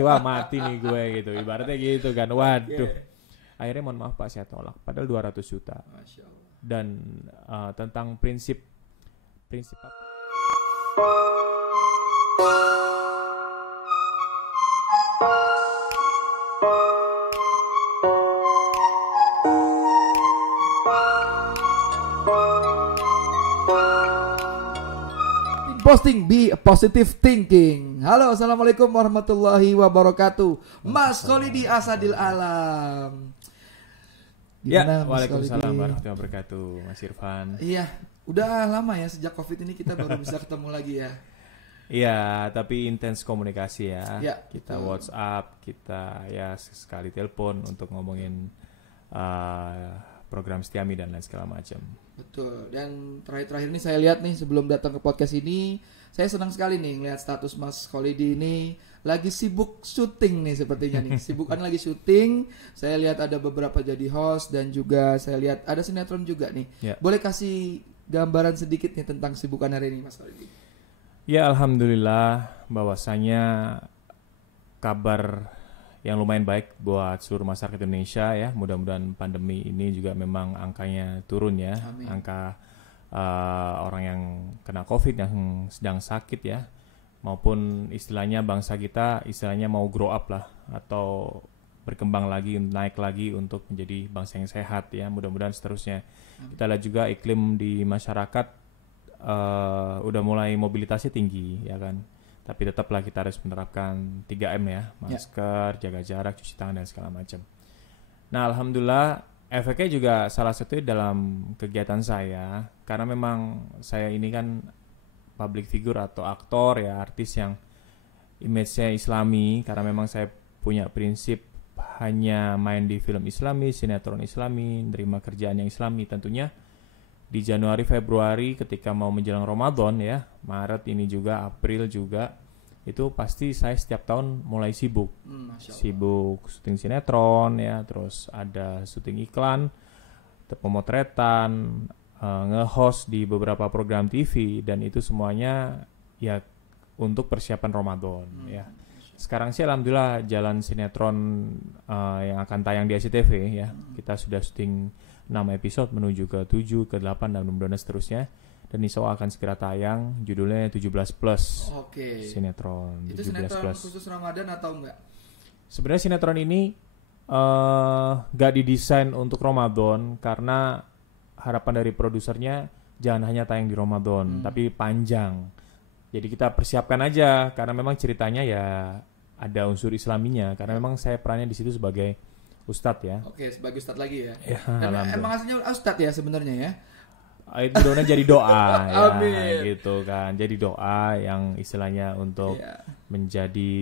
wah mati nih gue gitu. Ibaratnya gitu kan. Waduh. Akhirnya mohon maaf Pak saya tolak. Padahal 200 juta. Masya Allah. Dan tentang prinsip apa? Posting be positive thinking. Halo, assalamualaikum warahmatullahi wabarakatuh. Mas Kholidi Asadil Alam. Ya, waalaikumsalam warahmatullahi wabarakatuh, Mas Irfan. Iya, udah lama ya sejak COVID ini kita baru bisa ketemu lagi ya. Iya, tapi intens komunikasi ya. Ya, kita betul. WhatsApp, kita ya sekali telepon untuk ngomongin program Setiami dan lain segala macam. Betul. Dan terakhir-terakhir ini saya lihat nih sebelum datang ke podcast ini, saya senang sekali nih ngeliat status Mas Kholidi ini lagi sibuk syuting nih sepertinya nih. Sibukan lagi syuting. Saya lihat ada beberapa jadi host dan juga saya lihat ada sinetron juga nih. Ya. Boleh kasih gambaran sedikit nih tentang sibukan hari ini Mas Kholidi? Ya, alhamdulillah bahwasanya kabar yang lumayan baik buat seluruh masyarakat Indonesia ya. Mudah-mudahan pandemi ini juga memang angkanya turun ya. Amin. Angka orang yang kena COVID yang sedang sakit ya, maupun istilahnya bangsa kita istilahnya mau grow up lah atau berkembang lagi, naik lagi untuk menjadi bangsa yang sehat ya. Mudah-mudahan seterusnya. Kita lihat juga iklim di masyarakat udah mulai mobilitasnya tinggi ya kan. Tapi tetaplah kita harus menerapkan 3M ya, masker, jaga jarak, cuci tangan dan segala macam. Nah, alhamdulillah efeknya juga salah satunya dalam kegiatan saya, karena memang saya ini kan public figure atau aktor ya, artis yang image-nya Islami, karena memang saya punya prinsip hanya main di film Islami, sinetron Islami, nerima kerjaan yang Islami tentunya. Di Januari, Februari ketika mau menjelang Ramadan ya, Maret ini juga, April juga, itu pasti saya setiap tahun mulai sibuk. Sibuk syuting sinetron ya, terus ada syuting iklan, pemotretan, nge-host di beberapa program TV, dan itu semuanya ya untuk persiapan Ramadan ya. Sekarang sih alhamdulillah jalan sinetron yang akan tayang di SCTV ya. Kita sudah syuting 6 episode menuju ke 7, ke 8 dan mudah-mudahan seterusnya. Dan insya Allah akan segera tayang, judulnya 17 plus. Oke. Sinetron Itu 17 sinetron plus. khusus Ramadan atau enggak? Sebenarnya sinetron ini gak didesain untuk Ramadan karena harapan dari produsernya jangan hanya tayang di Ramadan, tapi panjang. Jadi kita persiapkan aja karena memang ceritanya ya ada unsur Islaminya karena memang saya perannya di situ sebagai Ustadz ya. Oke, sebagai Ustadz lagi ya. Ya, Emang aslinya Ustadz ya sebenarnya ya. Itu doanya jadi doa ya, Amin. gitu kan. Jadi doa yang istilahnya untuk menjadi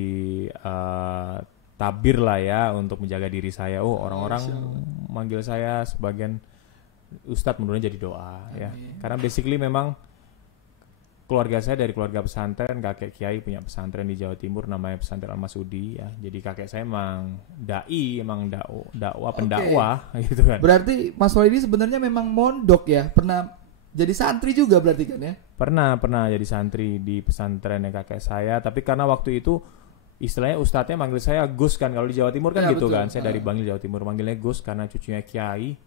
tabir lah ya untuk menjaga diri saya. Orang-orang manggil saya sebagian Ustadz, menurutnya jadi doa. Amin. Ya. Karena basically memang keluarga saya dari keluarga pesantren, kakek kiai punya pesantren di Jawa Timur namanya Pesantren Al-Masudi ya. Jadi kakek saya emang dai, emang dakwah pendakwah gitu kan. Berarti Mas Kholidi sebenarnya memang mondok ya, pernah jadi santri juga berarti kan ya? Pernah jadi santri di pesantrennya kakek saya, tapi karena waktu itu istilahnya ustadznya manggil saya Gus kan, kalau di Jawa Timur kan ya, gitu betul. Kan. Saya dari Bangil Jawa Timur manggilnya Gus karena cucunya kiai.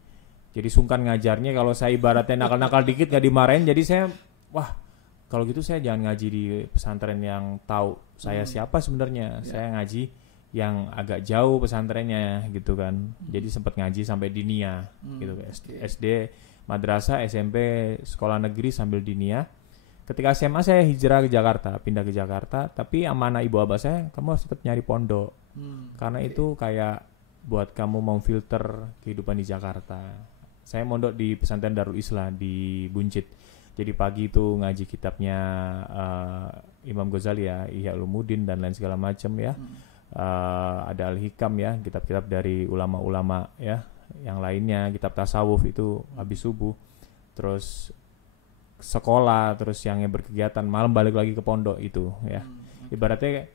Jadi sungkan ngajarnya, kalau saya ibaratnya nakal-nakal dikit gak dimarahin, jadi saya kalau gitu saya jangan ngaji di pesantren yang tahu saya siapa sebenarnya. Saya ngaji yang agak jauh pesantrennya gitu kan. Jadi sempat ngaji sampai dinia gitu. SD, madrasah, SMP, sekolah negeri sambil dinia. Ketika SMA saya hijrah ke Jakarta, pindah ke Jakarta. Tapi amanah ibu abah saya, kamu harus tetap nyari pondok. Karena itu kayak buat kamu mau filter kehidupan di Jakarta. Saya mondok di pesantren Darul Islah di Buncit. Jadi pagi itu ngaji kitabnya Imam Ghazali ya, Ihya Ulumuddin dan lain segala macam ya. Ada Al-Hikam ya, kitab-kitab dari ulama-ulama ya. Yang lainnya, kitab tasawuf itu habis subuh. Terus sekolah, terus yang berkegiatan, malam balik lagi ke pondok itu ya. Ibaratnya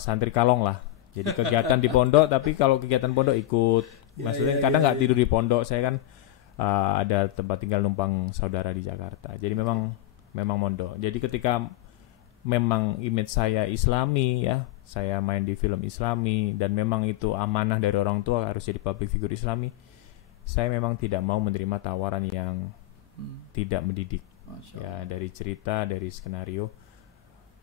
santri kalong lah. Jadi kegiatan di pondok, tapi kalau kegiatan pondok ikut. Maksudnya kadang nggak tidur di pondok, saya kan ada tempat tinggal numpang saudara di Jakarta. Jadi memang mondok. Jadi ketika memang image saya Islami ya, saya main di film Islami dan memang itu amanah dari orang tua harus jadi public figure Islami, saya memang tidak mau menerima tawaran yang tidak mendidik. Ya, dari cerita, dari skenario.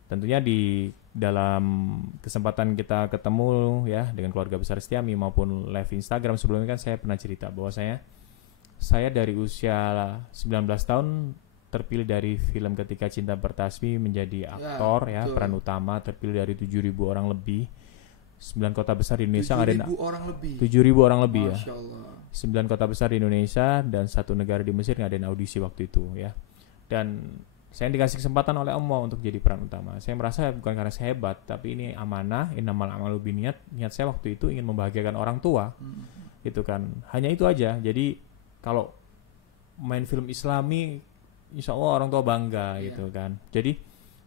Tentunya di dalam kesempatan kita ketemu ya dengan keluarga besar Setiami maupun live Instagram sebelumnya kan saya pernah cerita bahwa saya dari usia 19 tahun terpilih dari film Ketika Cinta Bertasbih menjadi aktor ya peran utama, terpilih dari 7.000 orang lebih. 9 kota besar di Indonesia 7.000 orang lebih. 7.000 orang lebih ya. Masya Allah. 9 kota besar di Indonesia dan 1 negara di Mesir ngadain audisi waktu itu ya. Dan saya dikasih kesempatan oleh Allah untuk jadi peran utama. Saya merasa bukan karena saya hebat, tapi ini amanah, innamal a'malu binniyat. Niat saya waktu itu ingin membahagiakan orang tua. Gitu kan. Hanya itu aja. Jadi kalau main film Islami, insya Allah orang tua bangga gitu kan. Jadi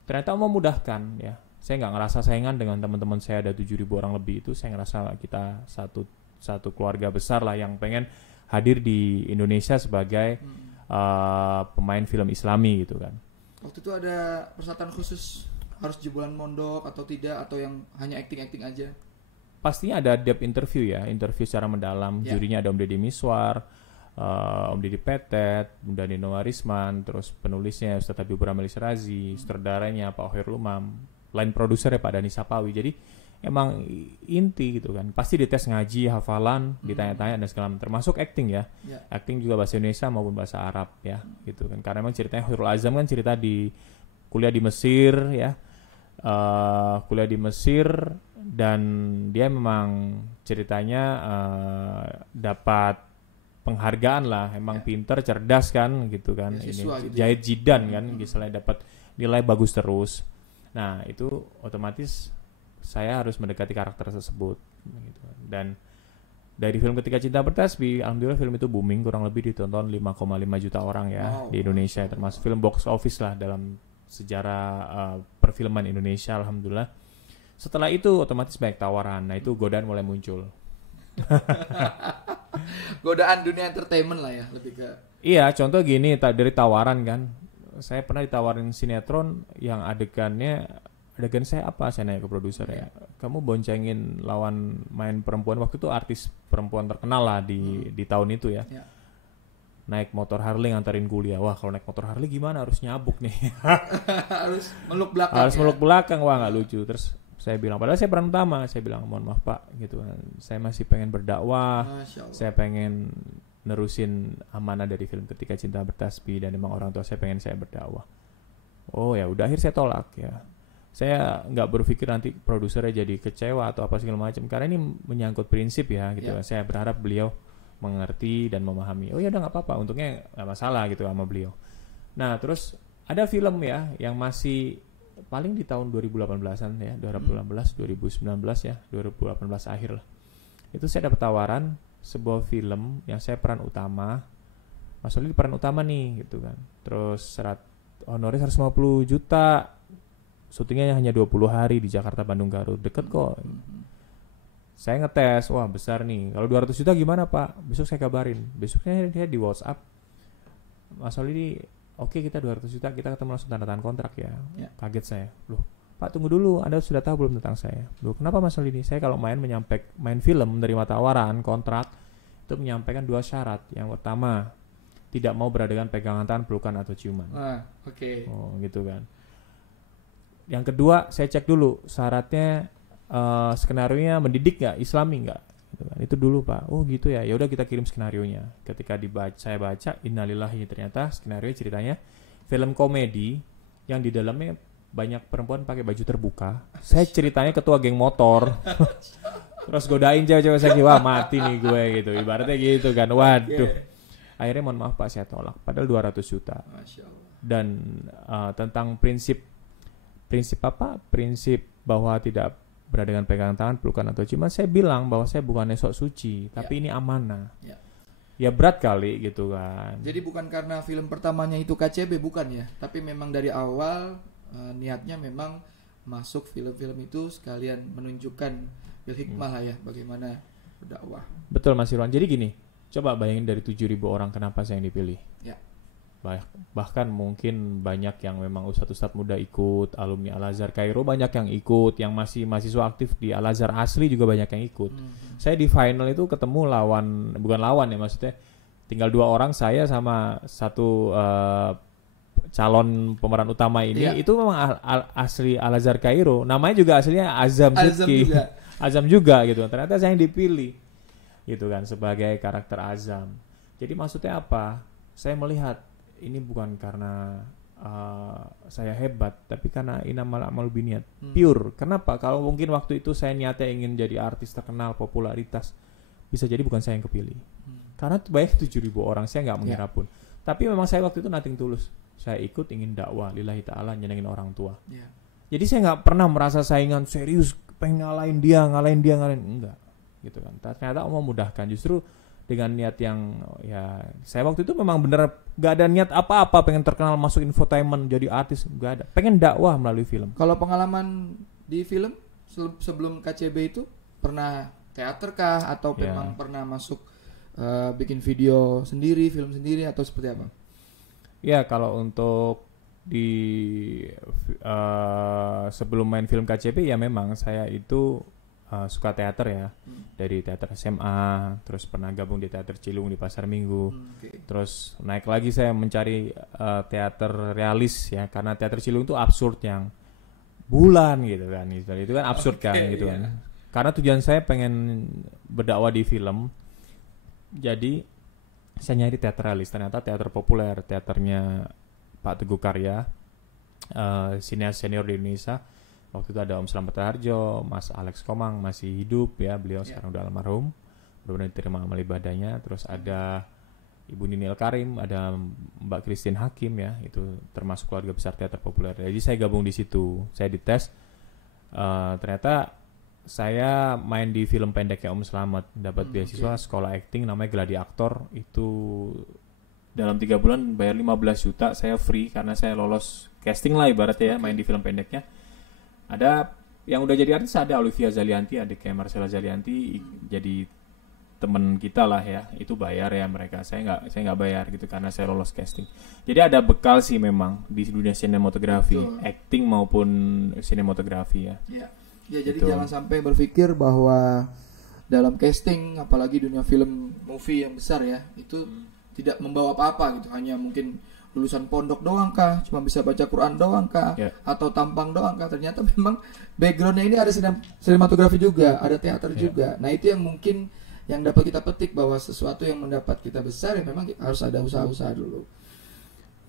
ternyata Allah memudahkan ya. Saya nggak ngerasa saingan dengan teman-teman saya, ada 7.000 orang lebih itu. Saya ngerasa kita satu keluarga besar lah yang pengen hadir di Indonesia sebagai pemain film Islami gitu kan. Waktu itu ada persyaratan khusus harus jebolan mondok atau tidak, atau yang hanya acting aja? Pastinya ada depth interview ya, interview secara mendalam. Jurinya ada Om Deddy Miswar, Om Deddy Petet, Bunda Nino Warisman, terus penulisnya Ustaz Habibur Rahman Razi, sutradaranya Pak Khairul Umam, line produsernya Pak Dani Sapawi. Jadi emang inti gitu kan, pasti dites ngaji, hafalan, ditanya-tanya dan segala macam, termasuk acting ya. Acting juga bahasa Indonesia maupun bahasa Arab ya gitu kan, karena emang ceritanya Khairul Azam kan cerita di kuliah di Mesir ya, kuliah di Mesir dan dia memang ceritanya dapat penghargaan lah, emang pinter, cerdas kan gitu kan, ini gitu Jahid Jidan kan, misalnya dapat nilai bagus terus. Nah itu otomatis saya harus mendekati karakter tersebut gitu. Dan dari film Ketika Cinta Bertasbih, alhamdulillah film itu booming, kurang lebih ditonton 5,5 juta orang ya di Indonesia, termasuk film box office lah dalam sejarah perfilman Indonesia, alhamdulillah. Setelah itu otomatis banyak tawaran, nah itu godaan mulai muncul. Godaan dunia entertainment lah ya, lebih ke. Iya, contoh gini, dari tawaran kan, saya pernah ditawarin sinetron yang adegan saya apa, saya nanya ke produser ya, kamu boncengin lawan main perempuan, waktu itu artis perempuan terkenal lah di tahun itu ya, naik motor Harley nganterin kuliah. Wah kalau naik motor Harley gimana, harus nyabuk nih. harus meluk belakang, meluk belakang, wah nggak lucu. Terus saya bilang, padahal saya peran utama, saya bilang mohon maaf Pak gitu kan, saya masih pengen berdakwah, saya pengen nerusin amanah dari film Ketika Cinta Bertasbih dan memang orang tua saya pengen saya berdakwah. Oh ya udah, akhirnya saya tolak ya. Saya nggak berpikir nanti produsernya jadi kecewa atau apa segala macam, karena ini menyangkut prinsip ya gitu. Saya berharap beliau mengerti dan memahami. Oh ya udah nggak apa-apa, untungnya nggak masalah gitu sama beliau. Nah terus ada film ya yang masih paling di tahun 2018an ya, 2018, 2019 ya, 2018 akhir lah. Itu saya dapat tawaran sebuah film yang saya peran utama, Mas Oli peran utama nih gitu kan. Terus syarat honorer 150 juta. Syutingnya hanya 20 hari di Jakarta, Bandung, Garut. Deket kok. Saya ngetes, wah besar nih. Kalau 200 juta gimana Pak? Besok saya kabarin. Besoknya dia di WhatsApp, Mas Oli, oke kita 200 juta, kita ketemu langsung tanda tangan kontrak ya. Kaget saya. Loh, Pak tunggu dulu, Anda sudah tahu belum tentang saya? Loh, kenapa Mas Oli? Saya kalau main film, menerima tawaran, kontrak, itu menyampaikan 2 syarat. Yang pertama, tidak mau berada pegangan tangan, pelukan atau ciuman. Oh gitu kan. Yang kedua, saya cek dulu syaratnya, skenarionya mendidik nggak, Islami nggak, gitu kan. Itu dulu Pak. Oh gitu ya. Ya udah kita kirim skenarionya. Ketika saya baca, innalillahi, ternyata skenario ceritanya film komedi yang di dalamnya banyak perempuan pakai baju terbuka. Saya ceritanya ketua geng motor. Terus godain cewek-cewek, saya kira wah mati nih gue gitu. Ibaratnya gitu kan. Waduh. Akhirnya mohon maaf Pak, saya tolak. Padahal 200 juta. Dan tentang prinsip bahwa tidak berada dengan pegangan tangan, pelukan atau ciuman, saya bilang bahwa saya bukan sok suci, tapi ini amanah. Ya berat kali gitu kan. Jadi bukan karena film pertamanya itu KCB, bukan ya, tapi memang dari awal niatnya memang masuk film-film itu sekalian menunjukkan bil hikmah lah ya, bagaimana berdakwah. Betul Mas Irwan. Jadi gini, coba bayangin dari 7.000 orang kenapa saya yang dipilih. Bahkan mungkin banyak yang memang ustadz-ustadz muda ikut, alumni Al-Azhar Kairo banyak yang ikut, yang masih mahasiswa aktif di Al-Azhar asli juga banyak yang ikut. Saya di final itu ketemu bukan lawan ya, maksudnya tinggal 2 orang, saya sama satu calon pemeran utama ini. Itu memang asli Al-Azhar Kairo, namanya juga aslinya Azam Sidki. Azam juga gitu. Ternyata saya yang dipilih gitu kan sebagai karakter Azam. Jadi maksudnya apa? Saya melihat ini bukan karena saya hebat, tapi karena inamal amal biniat, pure. Kenapa? Kalau mungkin waktu itu saya niatnya ingin jadi artis terkenal, popularitas, bisa jadi bukan saya yang kepilih. Karena banyak 7.000 orang, saya nggak mengira pun. Tapi memang saya waktu itu nothing tulus. Saya ikut ingin dakwah lillahi ta'ala, nyenengin orang tua. Jadi saya nggak pernah merasa saingan serius, pengen ngalahin dia, enggak. Gitu kan. Ternyata Allah mudahkan, justru dengan niat yang ya saya waktu itu memang bener gak ada niat apa-apa pengen terkenal masuk infotainment jadi artis, gak ada, pengen dakwah melalui film. Kalau pengalaman di film sebelum KCB itu pernah teater kah atau memang pernah masuk bikin video sendiri, film sendiri atau seperti apa? Ya kalau untuk di sebelum main film KCB ya memang saya itu suka teater ya, dari teater SMA, terus pernah gabung di teater Cilung di Pasar Minggu, terus naik lagi saya mencari teater realis ya, karena teater Cilung itu absurd yang bulan gitu kan, itu kan absurd kan gitu kan, karena tujuan saya pengen berdakwah di film, jadi saya nyari teater realis, ternyata teater populer, teaternya Pak Teguh Karya, sineas senior di Indonesia. Waktu itu ada Om Slamet Harjo, Mas Alex Komang masih hidup ya, beliau sekarang udah almarhum, benar-benar diterima amal ibadahnya. Terus ada Ibu Nini El Karim, ada Mbak Christine Hakim ya, itu termasuk keluarga besar teater populer. Jadi saya gabung di situ, saya dites, ternyata saya main di film pendeknya Om Slamet, dapat beasiswa sekolah acting namanya Gladi Aktor, itu dalam 3 bulan bayar 15 juta, saya free karena saya lolos casting lah ibaratnya ya, main di film pendeknya. Ada yang udah jadi artis, ada Olivia Zalianti, ada kayak Marcella Zalianti, jadi temen kita lah ya, itu bayar ya mereka, saya nggak bayar gitu karena saya lolos casting. Jadi ada bekal sih memang di dunia sinematografi, acting maupun sinematografi ya. Ya jadi jangan sampai berpikir bahwa dalam casting, apalagi dunia film movie yang besar ya, itu tidak membawa apa-apa gitu, hanya mungkin lulusan pondok doang kah, cuma bisa baca Quran doang kah, atau tampang doang kah. Ternyata memang backgroundnya ini ada sinematografi juga, ada teater juga. Nah itu yang mungkin yang dapat kita petik, bahwa sesuatu yang mendapat kita besar ya memang harus ada usaha-usaha dulu.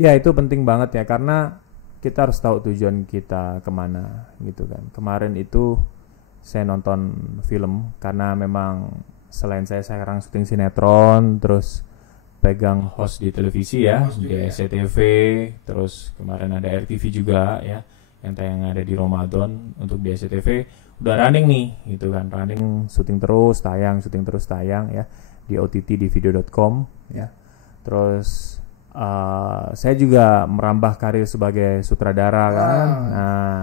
Ya itu penting banget ya, karena kita harus tahu tujuan kita kemana gitu kan. Kemarin itu saya nonton film karena memang selain saya sekarang syuting sinetron, terus pegang host di televisi ya, di SCTV, terus kemarin ada RTV juga ya, yang tayang ada di Ramadan untuk di SCTV, udah running nih gitu kan, running syuting terus tayang ya, di OTT di video.com ya. Terus saya juga merambah karir sebagai sutradara kan, nah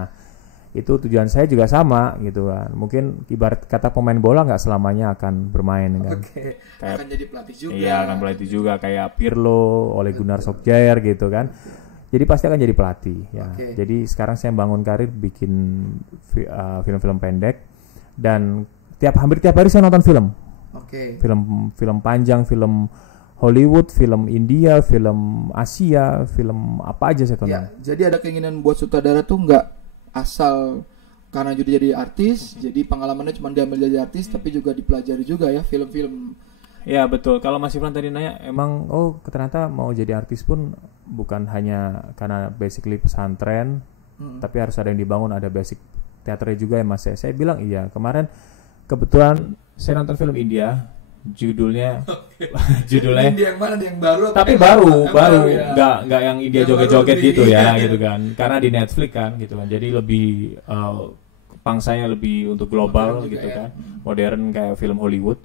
itu tujuan saya juga sama gitu kan. Mungkin ibarat kata pemain bola nggak selamanya akan bermain kan. Kayak, akan jadi pelatih juga. Iya, akan pelatih juga kayak Pirlo, Ole Gunnar Solskjaer gitu kan. Jadi pasti akan jadi pelatih ya. Jadi sekarang saya bangun karir bikin film-film pendek, dan hampir tiap hari saya nonton film. Film panjang, film Hollywood, film India, film Asia, film apa aja saya tonton. Ya, jadi ada keinginan buat sutradara tuh nggak asal karena jadi artis, jadi pengalamannya cuma diambil jadi artis, tapi juga dipelajari juga ya film-film. Ya betul, kalau Mas Ifran tadi nanya, emang ternyata mau jadi artis pun bukan hanya karena basically pesantren, tapi harus ada yang dibangun, ada basic teaternya juga ya Mas. Saya bilang iya, kemarin kebetulan saya nonton film India, judulnya India yang mana, yang baru? Tapi baru ya. nggak yang India joget-joget gitu ya gitu kan, karena di Netflix kan gitu kan, jadi lebih pangsanya lebih untuk global gitu ya. Kan modern kayak film Hollywood,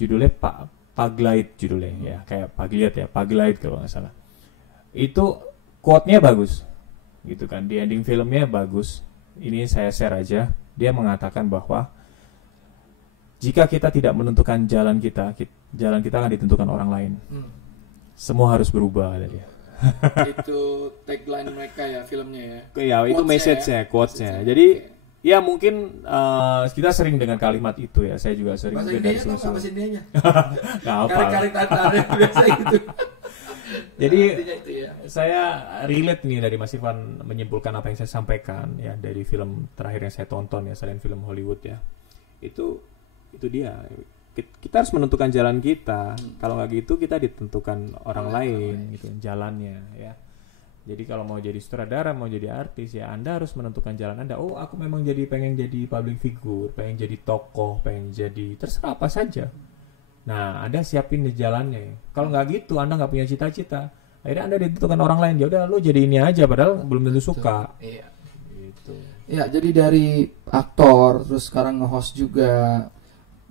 judulnya Paglait judulnya ya, kayak Paglait kalau nggak salah. Itu quote-nya bagus gitu kan, di ending filmnya bagus, ini saya share aja. Dia mengatakan bahwa jika kita tidak menentukan jalan kita akan ditentukan orang lain. Semua harus berubah, ada dia. Itu tagline mereka ya filmnya ya. Ya itu message-nya, quotes-nya. Jadi ya mungkin kita sering dengan kalimat itu ya. Saya juga sering bahasa dengar Indianya apa bahasa Indianya? Nggak apa. Kari-kari tatar biasa gitu. Jadi Itu ya. saya relate nih dari Mas Irfan menyimpulkan apa yang saya sampaikan ya dari film terakhir yang saya tonton ya selain film Hollywood ya. Itu dia. Kita harus menentukan jalan kita. Kalau nggak gitu kita ditentukan orang lain gitu jalannya ya. Jadi kalau mau jadi sutradara, mau jadi artis ya Anda harus menentukan jalan Anda. Oh, aku memang pengen jadi public figure, pengen jadi tokoh, pengen jadi terserah apa saja. Nah, Anda siapin di jalannya. Kalau nggak gitu, Anda nggak punya cita-cita. Akhirnya Anda ditentukan orang lain. Ya udah, lo jadi ini aja, padahal belum tentu suka. Iya. Gitu. Ya, jadi dari aktor, terus sekarang nge-host juga.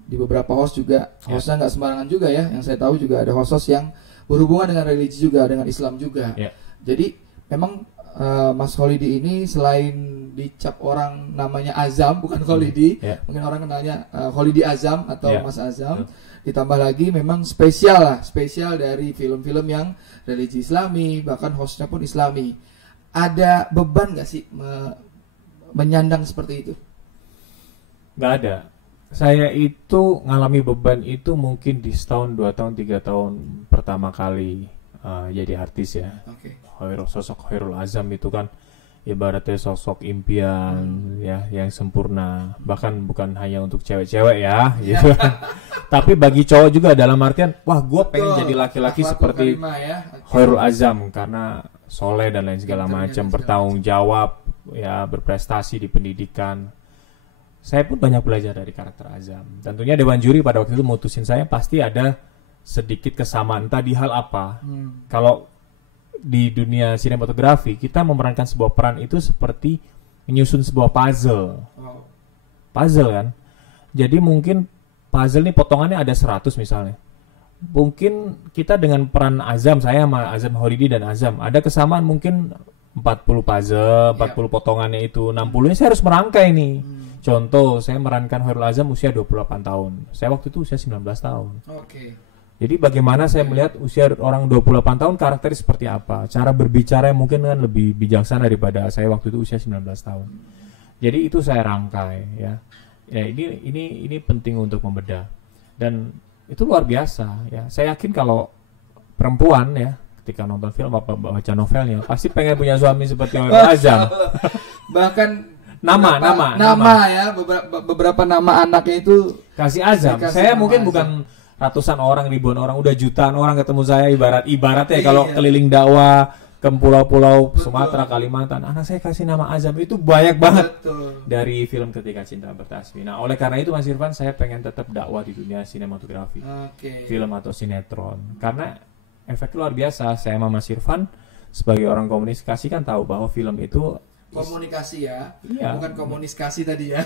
Di beberapa host juga, hostnya nggak sembarangan juga ya. Yang saya tahu juga ada host yang berhubungan dengan religi juga, dengan Islam juga. Yeah. Jadi memang Mas Kholidi ini selain dicap orang namanya Azam, bukan Kholidi, mungkin orang kenalnya Kholidi Azam atau Mas Azam. Ditambah lagi memang spesial dari film-film yang religi Islami, bahkan hostnya pun Islami. Ada beban nggak sih menyandang seperti itu? Nggak ada. Saya itu ngalami beban itu mungkin di setahun, 2 tahun, 3 tahun pertama kali jadi artis ya. Sosok Khairul Azam itu kan ibaratnya sosok impian ya yang sempurna, bahkan bukan hanya untuk cewek-cewek ya gitu. Tapi bagi cowok juga dalam artian wah gue pengen jadi laki-laki seperti Khairul Azam karena soleh dan lain segala macam, bertanggung jawab ya, berprestasi di pendidikan. Saya pun banyak belajar dari karakter Azam. Tentunya Dewan Juri pada waktu itu mutusin saya pasti ada sedikit kesamaan entah di hal apa. Kalau di dunia sinematografi kita memerankan sebuah peran itu seperti menyusun sebuah puzzle. Puzzle kan. Jadi mungkin puzzle ini potongannya ada 100 misalnya. Mungkin kita dengan peran Azam, saya sama Azam Kholidi dan Azam ada kesamaan mungkin 40 puzzle, 40 potongannya itu 60-nya saya harus merangkai nih. Contoh, saya merankan Khairul Azam usia 28 tahun. Saya waktu itu usia 19 tahun. Jadi bagaimana saya melihat usia orang 28 tahun karakternya seperti apa? Cara berbicara mungkin kan lebih bijaksana daripada saya waktu itu usia 19 tahun. Jadi itu saya rangkai ya. Ya ini penting untuk membedah. Dan itu luar biasa ya. Saya yakin kalau perempuan ya ketika nonton film apa baca novelnya pasti pengen punya suami seperti Khairul Azam. Bahkan nama ya beberapa nama anaknya itu kasih Azam. Saya mungkin bukan ratusan orang, ribuan orang, udah jutaan orang ketemu saya ibaratnya kalau keliling dakwah ke pulau-pulau Sumatera, Kalimantan, anak saya kasih nama Azam itu banyak banget. Dari film Ketika Cinta Bertasbih. Nah, oleh karena itu Mas Irfan saya pengen tetap dakwah di dunia sinematografi, film atau sinetron, karena efek luar biasa. Saya sama Mas Irfan sebagai orang komunikasi kan tahu bahwa film itu komunikasi ya, bukan komunikasi tadi ya.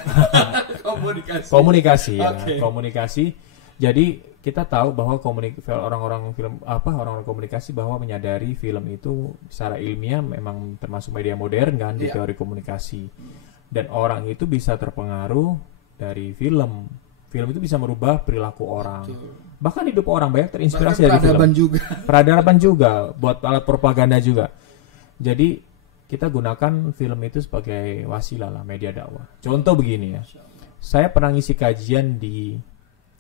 komunikasi ya, komunikasi. Jadi kita tahu bahwa orang-orang komunikasi bahwa menyadari film itu secara ilmiah memang termasuk media modern kan di teori komunikasi, dan orang itu bisa terpengaruh dari film. Film itu bisa merubah perilaku orang. Bahkan hidup orang banyak terinspirasi dari film. Peradaban juga, buat alat propaganda juga. Jadi kita gunakan film itu sebagai wasilah lah, media dakwah. Contoh begini ya, saya pernah ngisi kajian di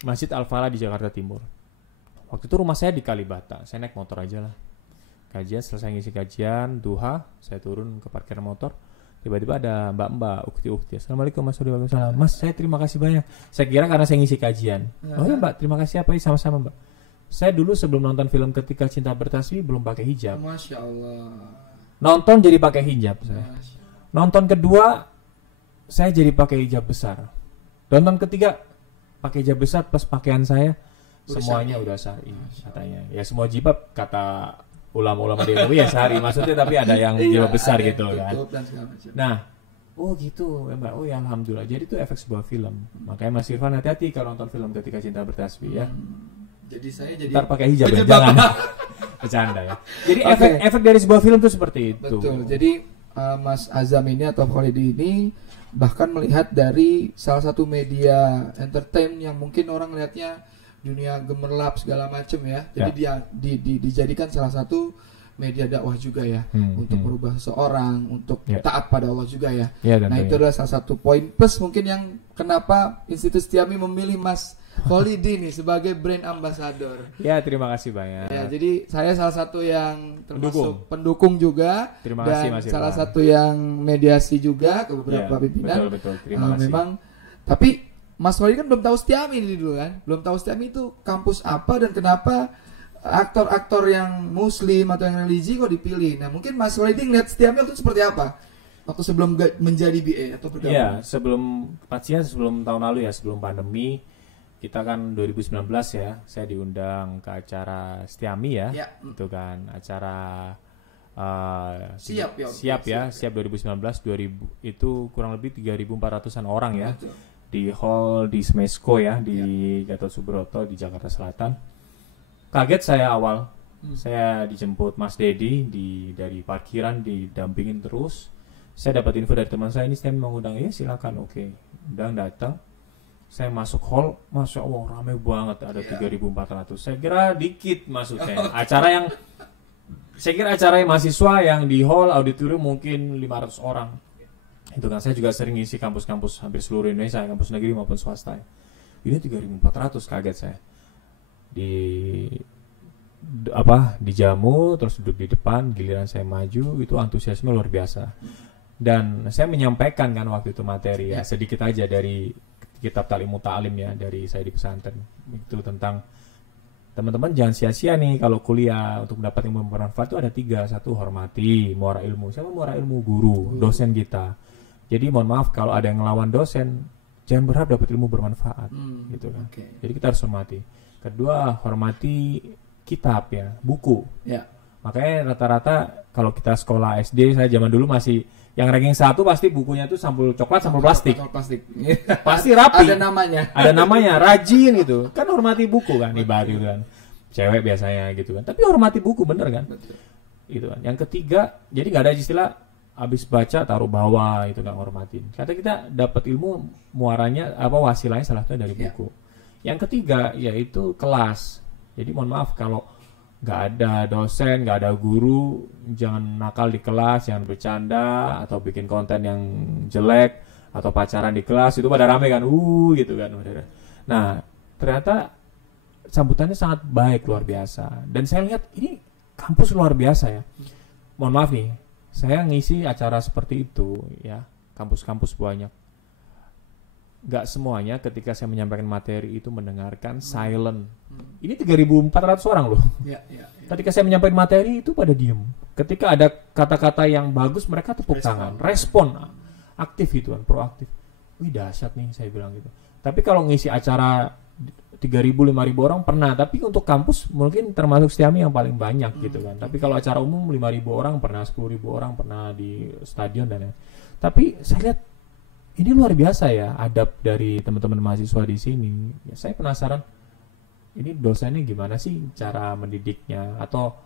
Masjid Al-Falah di Jakarta Timur. Waktu itu rumah saya di Kalibata, saya naik motor aja lah. Kajian, selesai ngisi kajian, duha, saya turun ke parkir motor. Tiba-tiba ada mbak-mbak, ukti-ukti. Assalamualaikum Mas Sudi, waalaikumsalam. Mas, saya terima kasih banyak. Saya kira karena saya ngisi kajian. Oh ya Mbak, terima kasih apa? Sama-sama Mbak. Saya dulu sebelum nonton film Ketika Cinta Bertasbih belum pakai hijab. Masya Allah. Nonton jadi pakai hijab saya. Nonton kedua saya jadi pakai hijab besar. Nonton ketiga pakai hijab besar plus pakaian saya semuanya udah syar'i katanya. Ya semua jilbab kata ulama-ulama di NU ya syar'i maksudnya, tapi ada yang jilbab besar gitu kan. Nah, oh gitu ya Mbak. Oh ya alhamdulillah. Jadi itu efek sebuah film. Makanya Mas Irfan hati-hati kalau nonton film Ketika Cinta Bertasbih ya. Jadi saya jadi ntar pakai hijab ya, jangan. Bercanda ya. Jadi efek dari sebuah film itu seperti itu. Betul. Jadi Mas Azam ini atau Kholidi ini bahkan melihat dari salah satu media entertain yang mungkin orang lihatnya dunia gemerlap segala macam ya. Jadi dia dijadikan salah satu media dakwah juga ya, untuk merubah seseorang, untuk taat pada Allah juga ya. Nah itu adalah salah satu poin plus mungkin yang kenapa Institut Setiami memilih Mas Kholidi nih sebagai brand ambassador. Ya, terima kasih banyak. Ya, jadi saya salah satu yang termasuk pendukung juga. Terima kasih, dan salah satu yang mediasi juga ke beberapa pimpinan. Betul. Terima kasih. Memang, tapi Mas Kholidi kan belum tahu Setiami ini dulu kan, belum tahu Setiami itu kampus apa dan kenapa aktor-aktor yang Muslim atau yang religi kok dipilih. Nah mungkin Mas Kholidi ngeliat Setiami waktu itu seperti apa? Waktu sebelum menjadi BA atau bergabung? Iya, sebelum tahun lalu ya, sebelum pandemi. Kita kan 2019 ya, saya diundang ke acara Setiami ya, itu kan acara Siap 2019 itu kurang lebih 3.400-an orang ya, di hall di Smesco ya, di Gatot Subroto di Jakarta Selatan. Kaget saya awal, saya dijemput Mas Dedi dari parkiran, didampingin terus. Saya dapat info dari teman saya, ini Setiami mengundang, ya silakan, oke, datang. Saya masuk hall, Masya Allah ramai banget, ada 3.400. Saya kira dikit maksudnya. Saya kira acara mahasiswa yang di hall auditorium mungkin 500 orang. Itu kan saya juga sering ngisi kampus-kampus hampir seluruh Indonesia, kampus negeri maupun swasta. Ini 3.400, kaget saya. Dijamu, terus duduk di depan, giliran saya maju, itu antusiasme luar biasa. Dan saya menyampaikan kan waktu itu materi ya, sedikit aja dari kitab Ta'lim Muta'alim ya, dari saya di pesantren, itu tentang teman-teman jangan sia-sia nih kalau kuliah, untuk mendapat ilmu bermanfaat itu ada 3. 1, hormati muara ilmu. Siapa muara ilmu? Guru, dosen kita. Jadi mohon maaf kalau ada yang ngelawan dosen, jangan berharap dapat ilmu bermanfaat, gitu kan. Jadi kita harus hormati. Kedua, hormati kitab ya, buku. Makanya rata-rata kalau kita sekolah SD, saya zaman dulu masih yang ranking 1 pasti bukunya itu sampul coklat, sampul plastik. Pasti rapi. Ada namanya, rajin gitu. Kan hormati buku kan, ibarat gitu kan. Cewek biasanya gitu kan. Tapi hormati buku, bener kan? Gitu kan. Yang ketiga, jadi nggak ada istilah habis baca taruh bawah itu kan, hormatin. Kata kita dapat ilmu muaranya wasilahnya salah satu dari buku. Yang ketiga yaitu kelas. Jadi mohon maaf kalau nggak ada dosen, nggak ada guru, jangan nakal di kelas, jangan bercanda atau bikin konten yang jelek atau pacaran di kelas, itu pada rame kan, gitu kan. Nah ternyata sambutannya sangat baik, luar biasa. Dan saya lihat ini kampus luar biasa ya. Mohon maaf nih, saya ngisi acara seperti itu ya, kampus-kampus banyak. Nggak semuanya ketika saya menyampaikan materi itu mendengarkan, silent. Ini 3.400 orang loh. Ketika saya menyampaikan materi itu pada diem. Ketika ada kata-kata yang bagus, mereka tepuk tangan, respon aktif gitu kan, proaktif. Wih dahsyat nih, saya bilang gitu. Tapi kalau ngisi acara 3.000-5.000 orang pernah, tapi untuk kampus mungkin termasuk Setiami yang paling banyak gitu kan. Tapi kalau acara umum 5.000 orang pernah, 10.000 orang pernah di stadion dan lain. Tapi saya lihat ini luar biasa ya, adab dari teman-teman mahasiswa di sini. Ya, saya penasaran, ini dosennya gimana sih cara mendidiknya, atau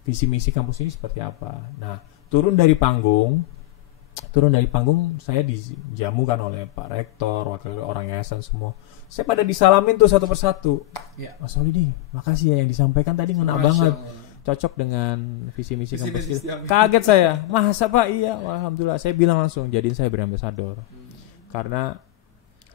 visi misi kampus ini seperti apa. Nah, turun dari panggung saya dijamu kan oleh Pak Rektor, wakil orang yayasan semua. Saya pada disalamin tuh satu persatu. Mas Kholidi, makasih ya yang disampaikan tadi ngena banget. Cocok dengan visi misi kampus kita. Kaget saya, masa Pak? Iya, alhamdulillah. Saya bilang langsung, jadiin saya brand ambassador. Karena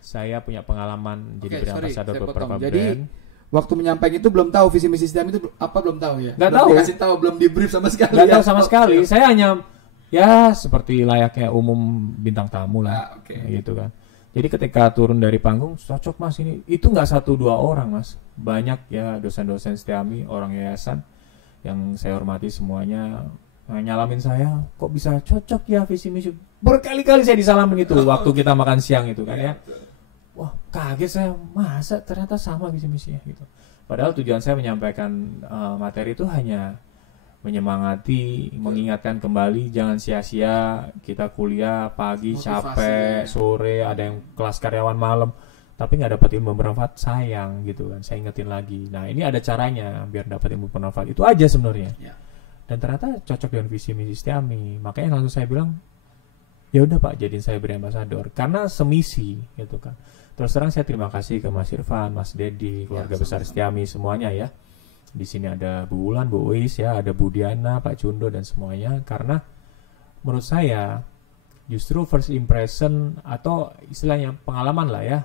saya punya pengalaman jadi brand ambassador beberapa brand. Jadi waktu menyampaikan itu belum tahu visi misi Setiami itu apa, belum tahu ya? Nggak tahu. Dikasih tahu, belum di brief sama sekali. Nggak tahu sama sekali. Saya hanya ya seperti layaknya umum bintang tamu lah, gitu kan. Jadi ketika turun dari panggung, cocok Mas ini. Itu nggak 1-2 orang Mas. Banyak ya dosen-dosen Setiami, orang yayasan yang saya hormati semuanya. Nyalamin saya, kok bisa cocok ya visi misi. Berkali-kali saya disalamin itu waktu kita makan siang itu kan ya. Wah kaget saya, masa ternyata sama visi misinya gitu. Padahal tujuan saya menyampaikan materi itu hanya menyemangati, mengingatkan kembali jangan sia-sia kita kuliah pagi capek, sore ada yang kelas karyawan malam tapi nggak dapat ilmu bermanfaat, sayang gitu kan. Saya ingetin lagi. Nah ini ada caranya biar dapat ilmu bermanfaat, itu aja sebenarnya. Dan ternyata cocok dengan visi misi Setiami. Makanya langsung saya bilang, ya udah Pak, jadiin saya brand ambassador karena semisi gitu kan. Terus terang saya terima kasih ke Mas Irfan, Mas Dedi, keluarga besar Setiami semuanya ya. Di sini ada Bu Ulan, Bu Uis ya, ada Bu Diana, Pak Cundo dan semuanya, karena menurut saya justru first impression atau istilahnya pengalaman lah ya,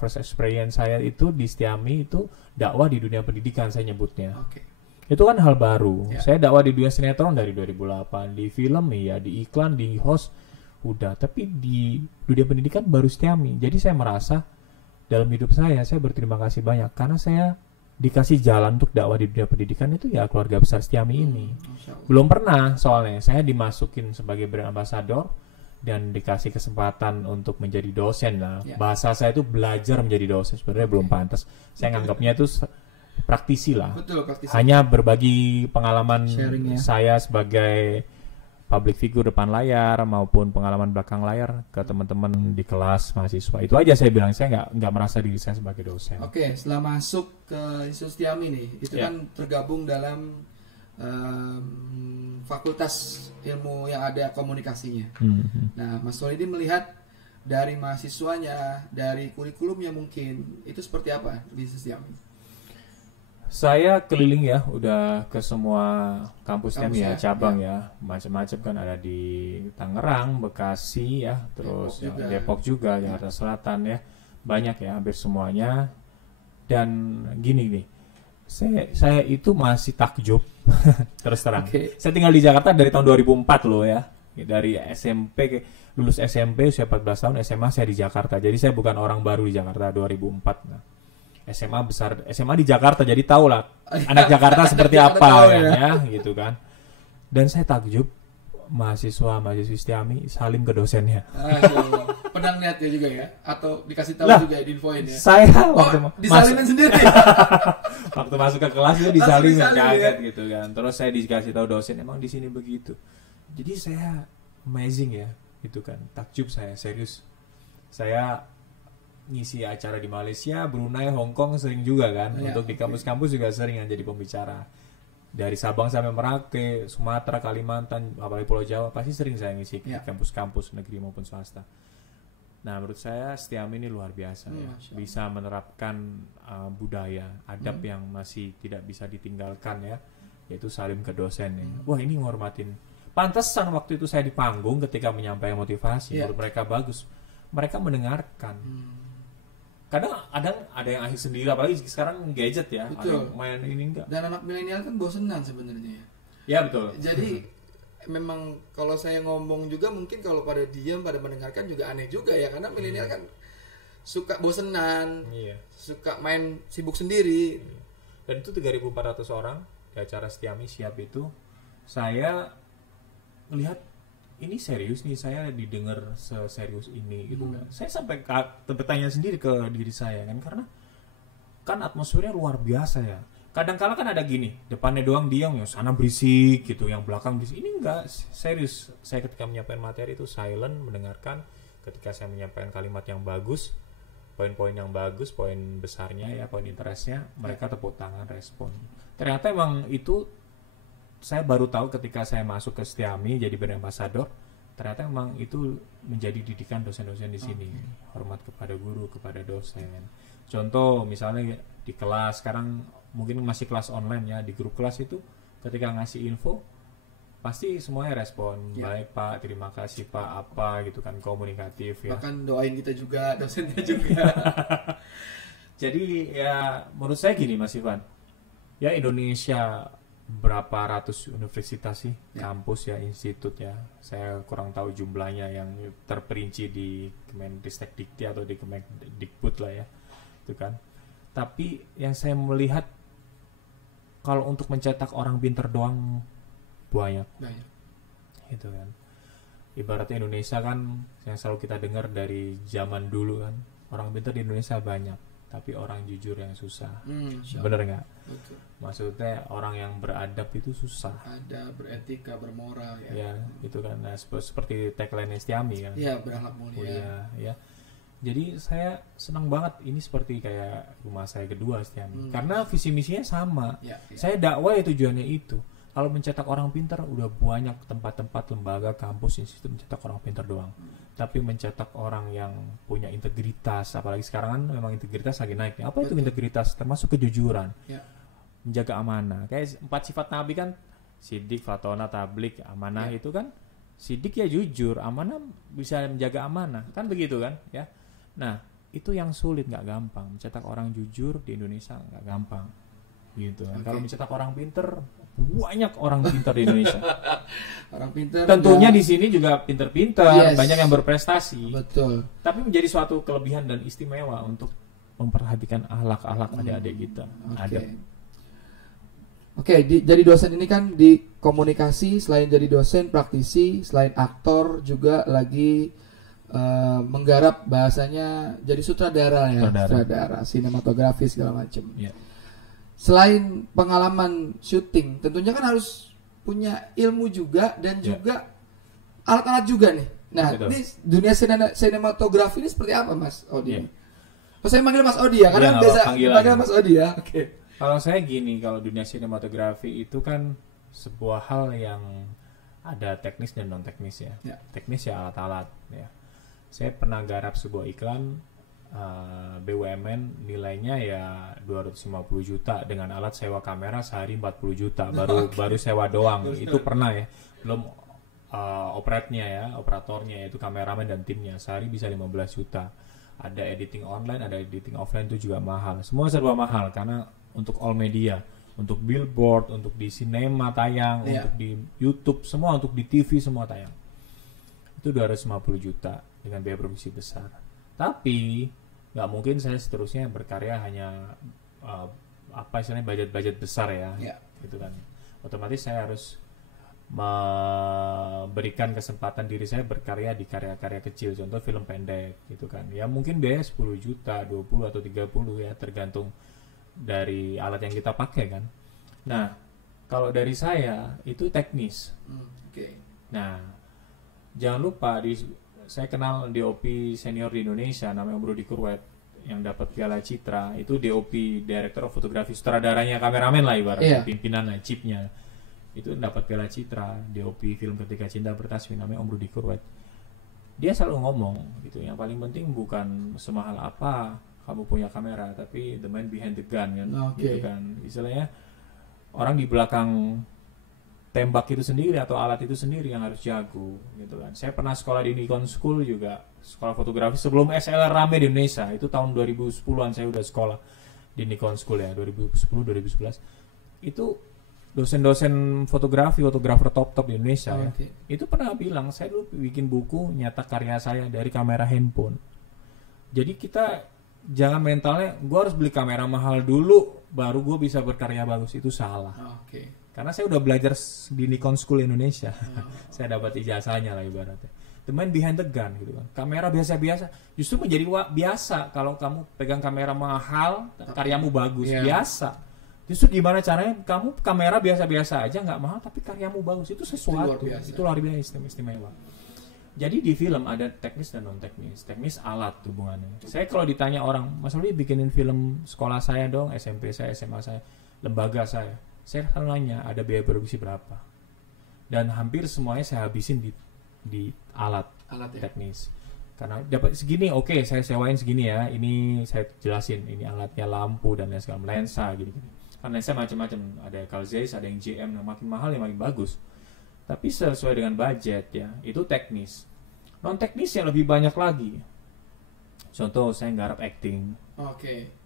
first experience saya itu di Setiami itu dakwah di dunia pendidikan saya nyebutnya. Oke. Itu kan hal baru. Ya. Saya dakwah di dunia sinetron dari 2008, di film ya, di iklan, di host udah, tapi di dunia pendidikan baru Setiami. Jadi saya merasa dalam hidup saya berterima kasih banyak karena saya dikasih jalan untuk dakwah di dunia pendidikan itu ya keluarga besar Setiami ini. Masya Allah. Belum pernah soalnya saya dimasukin sebagai brand ambassador dan dikasih kesempatan untuk menjadi dosen lah. Ya. Bahasa saya itu belajar menjadi dosen, sebenarnya belum pantas. Saya nganggapnya itu praktisi lah. Betul, praktisi. Hanya berbagi pengalaman Sharing, ya. saya sebagai public figure depan layar maupun pengalaman belakang layar ke teman-teman di kelas mahasiswa. Itu aja saya bilang, saya nggak merasa diri saya sebagai dosen. Oke, setelah masuk ke Institut Setiami nih, itu Ya. kan tergabung dalam fakultas ilmu yang ada komunikasinya. Nah, Mas Kholidi melihat dari mahasiswanya, dari kurikulumnya mungkin, itu seperti apa di Institut Setiami? Saya keliling ya, udah ke semua kampus Setiami ya, Kampusnya, cabang ya, macam-macam kan ada di Tangerang, Bekasi ya, terus Depok juga, Jakarta Selatan ya, banyak ya, hampir semuanya. Dan gini nih, saya itu masih takjub, terus terang. Oke. Saya tinggal di Jakarta dari tahun 2004 loh ya, dari SMP lulus SMP usia 14 tahun, SMA saya di Jakarta. Jadi saya bukan orang baru di Jakarta 2004. Nah, SMA di Jakarta, jadi tahu lah anak Jakarta seperti apa tahu ya, gitu kan. Dan saya takjub mahasiswi Setiami salim ke dosennya. Pernah lihat ya juga ya, atau dikasih tahu Lah, juga ya, diinfoin ya. Saya waktu disalimin sendiri. waktu masuk ke kelas itu disalimin, disalin, kaget ya? gitu kan. Terus saya dikasih tahu dosen emang di sini begitu. Jadi saya amazing ya, gitu kan. Takjub saya, serius. Saya ngisi acara di Malaysia, Brunei, Hong Kong sering juga kan. Ya, Untuk di kampus-kampus juga sering kan jadi pembicara. Dari Sabang sampai Merauke, Sumatera, Kalimantan, apalagi Pulau Jawa, pasti sering saya ngisi di kampus-kampus negeri maupun swasta. Nah, menurut saya Setiami ini luar biasa ya. Bisa menerapkan budaya, adab yang masih tidak bisa ditinggalkan ya, yaitu salim ke dosen ya. Wah, ini ngormatin. Pantesan waktu itu saya di panggung ketika menyampaikan motivasi, menurut mereka bagus. Mereka mendengarkan. Kadang ada yang akhir sendiri, apalagi sekarang gadget ya. Betul. Ada yang main ini enggak. Dan anak milenial kan bosenan sebenarnya ya. Ya betul. Jadi memang kalau saya ngomong juga mungkin kalau pada diam, pada mendengarkan juga aneh juga ya, karena milenial kan suka bosenan, suka main sibuk sendiri. Dan itu 3.400 orang di acara Setiami Siap itu, saya melihat ini serius nih, saya didengar seserius ini gitu kan. Saya sampai bertanya sendiri ke diri saya kan, karena kan atmosfernya luar biasa ya. Kadang-kala kan ada gini, depannya doang diam, yang sana berisik gitu, yang belakang berisik. Ini enggak, serius. Saya ketika menyampaikan materi itu silent, mendengarkan. Ketika saya menyampaikan kalimat yang bagus, poin-poin yang bagus, poin besarnya ya, poin interestnya, mereka tepuk tangan, respon. Ternyata emang itu saya baru tahu ketika saya masuk ke Setiami jadi brand ambassador. Ternyata emang itu menjadi didikan dosen-dosen di sini. Hormat kepada guru, kepada dosen. Contoh misalnya di kelas sekarang mungkin masih kelas online ya, di grup kelas itu ketika ngasih info pasti semuanya respon, baik Pak, terima kasih Pak, apa gitu kan, komunikatif ya. Bahkan doain kita juga, dosennya juga. Jadi ya menurut saya gini Mas Ivan, ya Indonesia berapa ratus universitas sih, kampus ya, institut ya, saya kurang tahu jumlahnya yang terperinci di Kemendikbud atau di Kemendikbud lah ya, itu kan. Tapi yang saya melihat kalau untuk mencetak orang pinter doang banyak. Gitu kan. Ibaratnya Indonesia kan yang selalu kita dengar dari zaman dulu kan, orang pinter di Indonesia banyak, tapi orang jujur yang susah. Bener nggak? Betul. Maksudnya orang yang beradab itu susah. Ada beretika, bermoral ya. Ya, itu kan. Nah, seperti tagline Setiami kan. Iya, berakhlak mulia. Ya. Jadi saya senang banget, ini seperti kayak rumah saya kedua Setiami. Karena visi misinya sama. Saya dakwah ya tujuannya itu. Kalau mencetak orang pintar udah banyak tempat-tempat, lembaga, kampus, institut mencetak orang pintar doang. Tapi mencetak orang yang punya integritas, apalagi sekarang kan memang integritas lagi naik. Apa itu integritas? Termasuk kejujuran. menjaga amanah. Kayak 4 sifat Nabi kan, Siddiq, Fatona, Tablik, amanah itu kan. Siddiq ya jujur, amanah bisa menjaga amanah, kan begitu kan ya. Nah itu yang sulit, nggak gampang mencetak orang jujur di Indonesia, nggak gampang gitu kan. Kalau mencetak orang pinter, banyak orang pinter di Indonesia. Orang pinter Tentunya di sini juga pinter-pinter, Yes. banyak yang berprestasi. betul. Tapi menjadi suatu kelebihan dan istimewa untuk memperhatikan akhlak-akhlak adik-adik kita. Ada. Oke, jadi dosen ini kan di komunikasi, selain jadi dosen, praktisi, selain aktor juga lagi menggarap bahasanya jadi sutradara ya, sutradara, sinematografi segala macam. Ya. Selain pengalaman syuting, tentunya kan harus punya ilmu juga dan juga alat-alat juga nih. Nah, Betul. ini dunia sinematografi ini seperti apa, Mas Odi? Ya. Oh, saya manggil Mas Odi ya, karena Iya, biasa panggilan. manggil Mas Odi ya. Oke. Kalau saya gini, kalau dunia sinematografi itu kan sebuah hal yang ada teknis dan non teknis ya. Ya. Teknis ya alat-alat ya. Saya pernah garap sebuah iklan BUMN, nilainya ya 250 juta dengan alat sewa kamera sehari 40 juta baru sewa doang. Itu pernah ya. Belum operatornya yaitu kameramen dan timnya, sehari bisa 15 juta. Ada editing online, ada editing offline, itu juga mahal. Semua serba mahal karena untuk all media, untuk billboard, untuk di sinema tayang, untuk di YouTube, semua, untuk di TV semua tayang. Itu 250 juta dengan biaya produksi besar. Tapi nggak mungkin saya seterusnya berkarya hanya istilahnya budget besar ya. Gitu kan. Otomatis saya harus memberikan kesempatan diri saya berkarya di karya-karya kecil, contoh film pendek gitu kan. Ya mungkin biaya 10 juta, 20 atau 30 ya, tergantung dari alat yang kita pakai kan. Nah, kalau dari saya itu teknis. Nah, jangan lupa saya kenal DOP senior di Indonesia namanya Om Rudi Kurwet yang dapat Piala Citra. Itu DOP, Director of Photography, sutradaranya kameramen lah ibaratnya, pimpinan lah, chipnya. Itu dapat Piala Citra, DOP film Ketika Cinta Pertasmi, namanya Om Rudi Kurwet. Dia selalu ngomong gitu, yang paling penting bukan semahal apa kamu punya kamera, tapi the man behind the gun kan, gitu kan. Istilahnya orang di belakang tembak itu sendiri atau alat itu sendiri yang harus jago gitu kan. Saya pernah sekolah di Nikon School juga, sekolah fotografi sebelum SLR rame di Indonesia. Itu tahun 2010-an saya udah sekolah di Nikon School ya, 2010-2011. Itu dosen-dosen fotografer top di Indonesia ya. Itu pernah bilang, saya dulu bikin buku nyetak karya saya dari kamera handphone. Jadi kita jangan mentalnya gue harus beli kamera mahal dulu baru gue bisa berkarya bagus, itu salah. Karena saya udah belajar di Nikon School Indonesia. Saya dapat ijazahnya lah ibaratnya. The man behind the gun gitu kan. Kamera biasa-biasa justru menjadi biasa kalau kamu pegang kamera mahal, karyamu bagus, biasa. Justru gimana caranya kamu kamera biasa-biasa aja nggak mahal tapi karyamu bagus, itu sesuatu. Itu luar biasa istimewa. Jadi di film ada teknis dan non teknis. Teknis alat hubungannya. Saya kalau ditanya orang, Mas Rudi bikinin film sekolah saya dong, SMP saya, SMA saya, lembaga saya selalu nanya ada biaya produksi berapa, dan hampir semuanya saya habisin di alat teknis. Karena dapat segini, oke, saya sewain segini ya, ini saya jelasin, ini alatnya, lampu dan lain segala, lensa gitu. Kan lensa macam-macam, ada Carl Zeiss, ada yang JM, yang makin mahal yang makin bagus. Tapi sesuai dengan budget ya, itu teknis. Non teknis yang lebih banyak lagi. Contoh saya nggarap acting.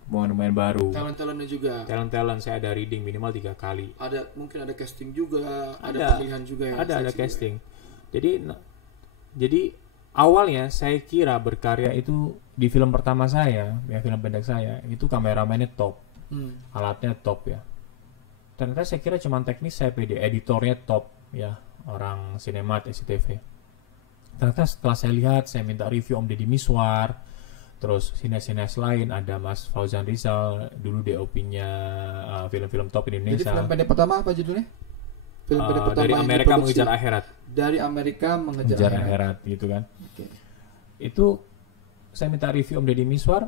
Pemain baru. Talent-talentnya juga. Talent saya ada reading minimal 3 kali. Mungkin ada casting juga, ada pilihan juga ya. Ada casting. Jadi awalnya saya kira berkarya itu di film pertama saya, ya film pendek saya, itu kameramennya top. Alatnya top ya. Ternyata saya kira cuma teknis, saya pede, editornya top ya, orang Sinemat, SCTV. Ternyata setelah saya lihat, saya minta review Om Deddy Miswar, terus sinias-sinias lain, ada Mas Fauzan Rizal, dulu DOP-nya film-film top Indonesia. Jadi film pendek pertama apa judulnya? Film pendek pertama dari Amerika Mengejar Akhirat. Dari Amerika Mengejar Akhirat gitu kan. Itu saya minta review Om Deddy Miswar.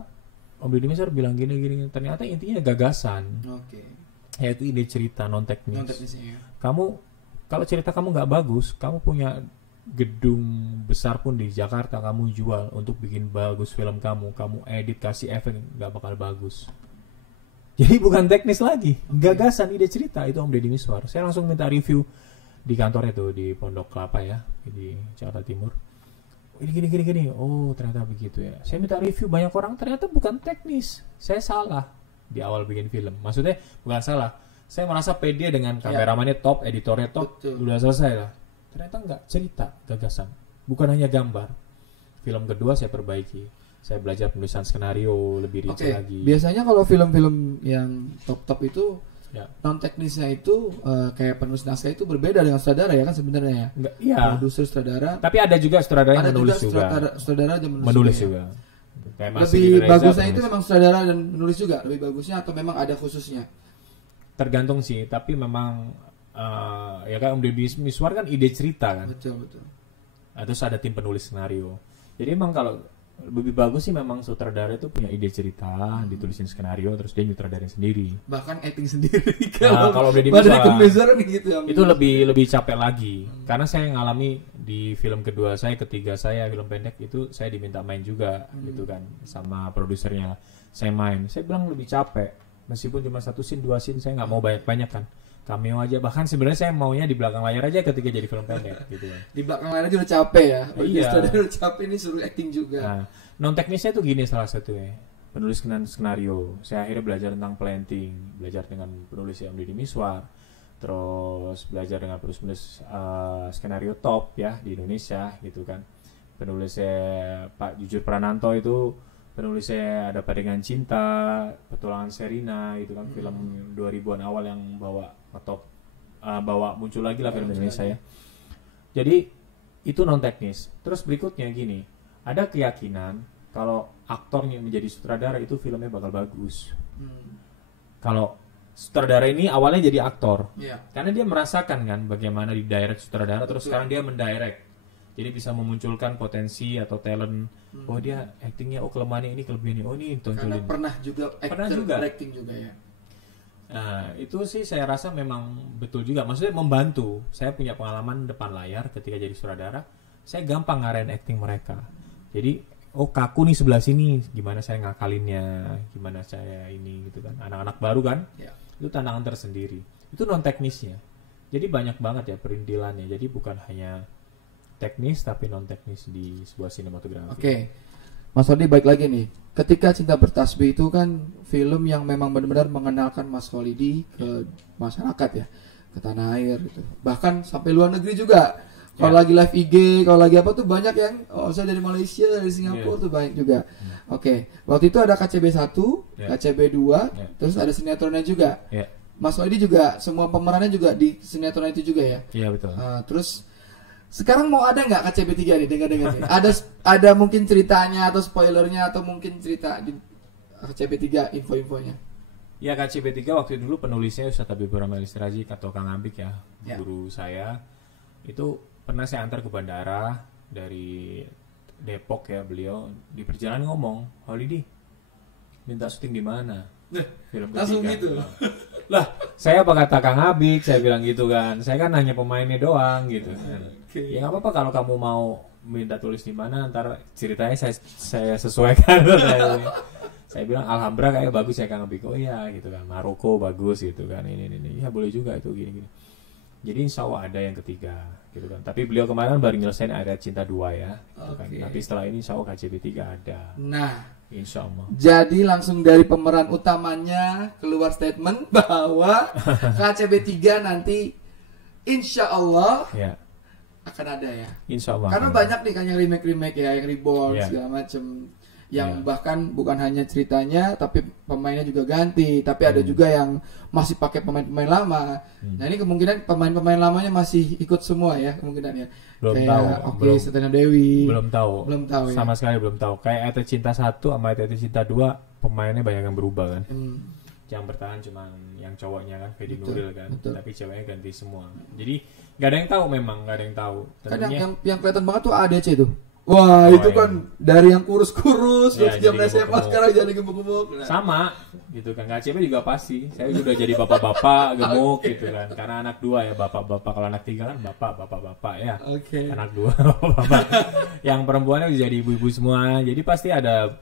Om Deddy Miswar bilang gini. Ternyata intinya gagasan. Yaitu ide cerita non teknis. Kamu kalau cerita kamu nggak bagus, kamu punya gedung besar pun di Jakarta kamu jual untuk bikin bagus film kamu edit, kasih efek, nggak bakal bagus. Jadi bukan teknis lagi, gagasan, ide cerita itu Om Deddy Miswar. Saya langsung minta review di kantornya tuh di Pondok Kelapa ya, di Jakarta Timur. Ini gini. Oh, ternyata begitu ya. Saya minta review banyak orang, ternyata bukan teknis. Saya salah di awal bikin film. Maksudnya bukan salah. Saya merasa pede dengan kameramannya top, editornya top, udah selesai lah. Ternyata enggak, cerita, gagasan. Bukan hanya gambar. Film kedua saya perbaiki. Saya belajar penulisan skenario lebih rinci lagi. Biasanya kalau film-film yang top itu non teknisnya itu kayak penulis naskah itu berbeda dengan sutradara ya kan sebenarnya ya. Iya. Produser sutradara. Tapi ada juga sutradara yang menulis juga. Sutradara yang menulis juga. Kayak lebih bagusnya itu memang sutradara dan menulis juga lebih bagusnya atau memang ada khususnya? Tergantung sih, tapi memang ya kan Om Deddy Miswar kan ide cerita kan. Betul. Terus ada tim penulis skenario. Jadi emang kalau lebih bagus sih memang sutradara itu punya ide cerita, ditulisin skenario, terus dia nyutradarin sendiri. Bahkan acting sendiri. Kalau Deddy Miswar gitu ya. Itu lebih capek lagi. Karena saya ngalami di film kedua saya, ketiga saya film pendek itu saya diminta main juga gitu kan sama produsernya. Saya main. Saya bilang lebih capek. Meskipun cuma 1 scene, 2 scene saya nggak mau banyak-banyak kan. Cameo aja, bahkan sebenarnya saya maunya di belakang layar aja ketika jadi film pendek gitu kan. Di belakang layar aja udah capek ya. Iya. Udah capek nih suruh acting juga. Nah, non teknisnya tuh gini salah satunya. Penulis skenario. Saya akhirnya belajar tentang planting, belajar dengan penulis Om Deddy Miswar. Terus belajar dengan penulis skenario top ya di Indonesia gitu kan. Penulisnya Pak Jujur Prananto itu penulisnya ada Padangan Cinta, Petualangan Sherina itu kan film 2000-an awal yang bawa muncul lagi lah film Indonesia ya. Jadi itu non teknis. Terus berikutnya gini, ada keyakinan kalau aktornya menjadi sutradara itu filmnya bakal bagus. Kalau sutradara ini awalnya jadi aktor, karena dia merasakan kan bagaimana di direct sutradara, terus sekarang dia mendirect. Jadi bisa memunculkan potensi atau talent. Oh dia actingnya, kelemahannya ini, kelebihannya, ini tonjolin. Karena pernah juga acting juga ya. Nah itu sih saya rasa memang betul juga. Maksudnya membantu. Saya punya pengalaman depan layar ketika jadi sutradara. Saya gampang ngarahin acting mereka. Jadi kaku nih sebelah sini, gimana saya ngakalinnya, gimana saya ini gitu kan. Anak-anak baru kan, itu tantangan tersendiri. Itu non teknisnya. Jadi banyak banget ya perintilannya. Jadi bukan hanya teknis tapi non teknis di sebuah sinematografi. Oke. Mas Odi baik lagi nih. Ketika Cinta Bertasbih itu kan film yang memang benar-benar mengenalkan Mas Kholidi ke masyarakat ya, ke tanah air gitu. Bahkan sampai luar negeri juga. Kalau lagi live IG, kalau lagi apa tuh banyak yang saya dari Malaysia, dari Singapura tuh banyak juga. Oke. Waktu itu ada KCB 1, KCB 2, terus ada sinetronnya juga. Mas Kholidi juga semua pemerannya juga di sinetron itu juga ya. Iya betul. Terus sekarang mau ada nggak KCB 3 nih, dengar-dengar nih? Ada mungkin ceritanya atau spoilernya atau mungkin cerita di KCB 3 info-infonya? Ya KCB 3 waktu dulu penulisnya Ustadz Habibur Rahman Al-Siraji atau Kang Ambik ya, guru saya. Itu pernah saya antar ke bandara dari Depok ya, beliau di perjalanan ngomong, Kholidi minta syuting di mana? Film ketiga. Langsung gitu. Lah, saya apa kata Kang Abik, saya bilang gitu kan. Saya kan hanya pemainnya doang gitu. Ya nggak apa-apa kalau kamu mau minta tulis di mana, ntar ceritanya saya sesuaikan. Saya bilang alhamdulillah kayak bagus ya Kang Abik. Oh iya gitu kan. Maroko bagus gitu kan. Ini. Ya boleh juga itu gini. Jadi insya Allah ada yang ketiga gitu kan. Tapi beliau kemarin baru nyelesain Ayat Cinta 2 ya. Gitu kan. Tapi setelah ini insya Allah KCB 3 ada. Nah, insya Allah. Jadi langsung dari pemeran utamanya keluar statement bahwa KCB 3 nanti insya Allah akan ada ya. Insya Allah. Karena banyak nih kan yang remake ya, yang reborn segala macem. Yang bahkan bukan hanya ceritanya, tapi pemainnya juga ganti. Tapi ada juga yang masih pakai pemain-pemain lama. Nah ini kemungkinan pemain-pemain lamanya masih ikut semua ya kemungkinan ya. Belum kayak, tahu. Setana Dewi. Belum tahu ya. Sama sekali belum tahu. Kayak Ayat Cinta 1 sama Ayat Cinta 2 pemainnya banyak yang berubah kan. Yang bertahan cuma yang cowoknya kan, Fedi Nuril kan. Tapi ceweknya ganti semua. Jadi nggak ada yang tahu memang, nggak ada yang tahu. Tentunya, kan yang kelihatan banget tuh ADC tuh. Wah itu kan dari yang kurus-kurus zaman SMA sekarang jadi gemuk-gemuk. Sama gitu kan, KCB juga pasti. Saya udah jadi bapak-bapak gemuk gitu kan. Karena anak 2 ya bapak-bapak. Kalau anak 3 kan bapak-bapak ya. Anak 2 bapak. Yang perempuannya jadi ibu-ibu semua. Jadi pasti ada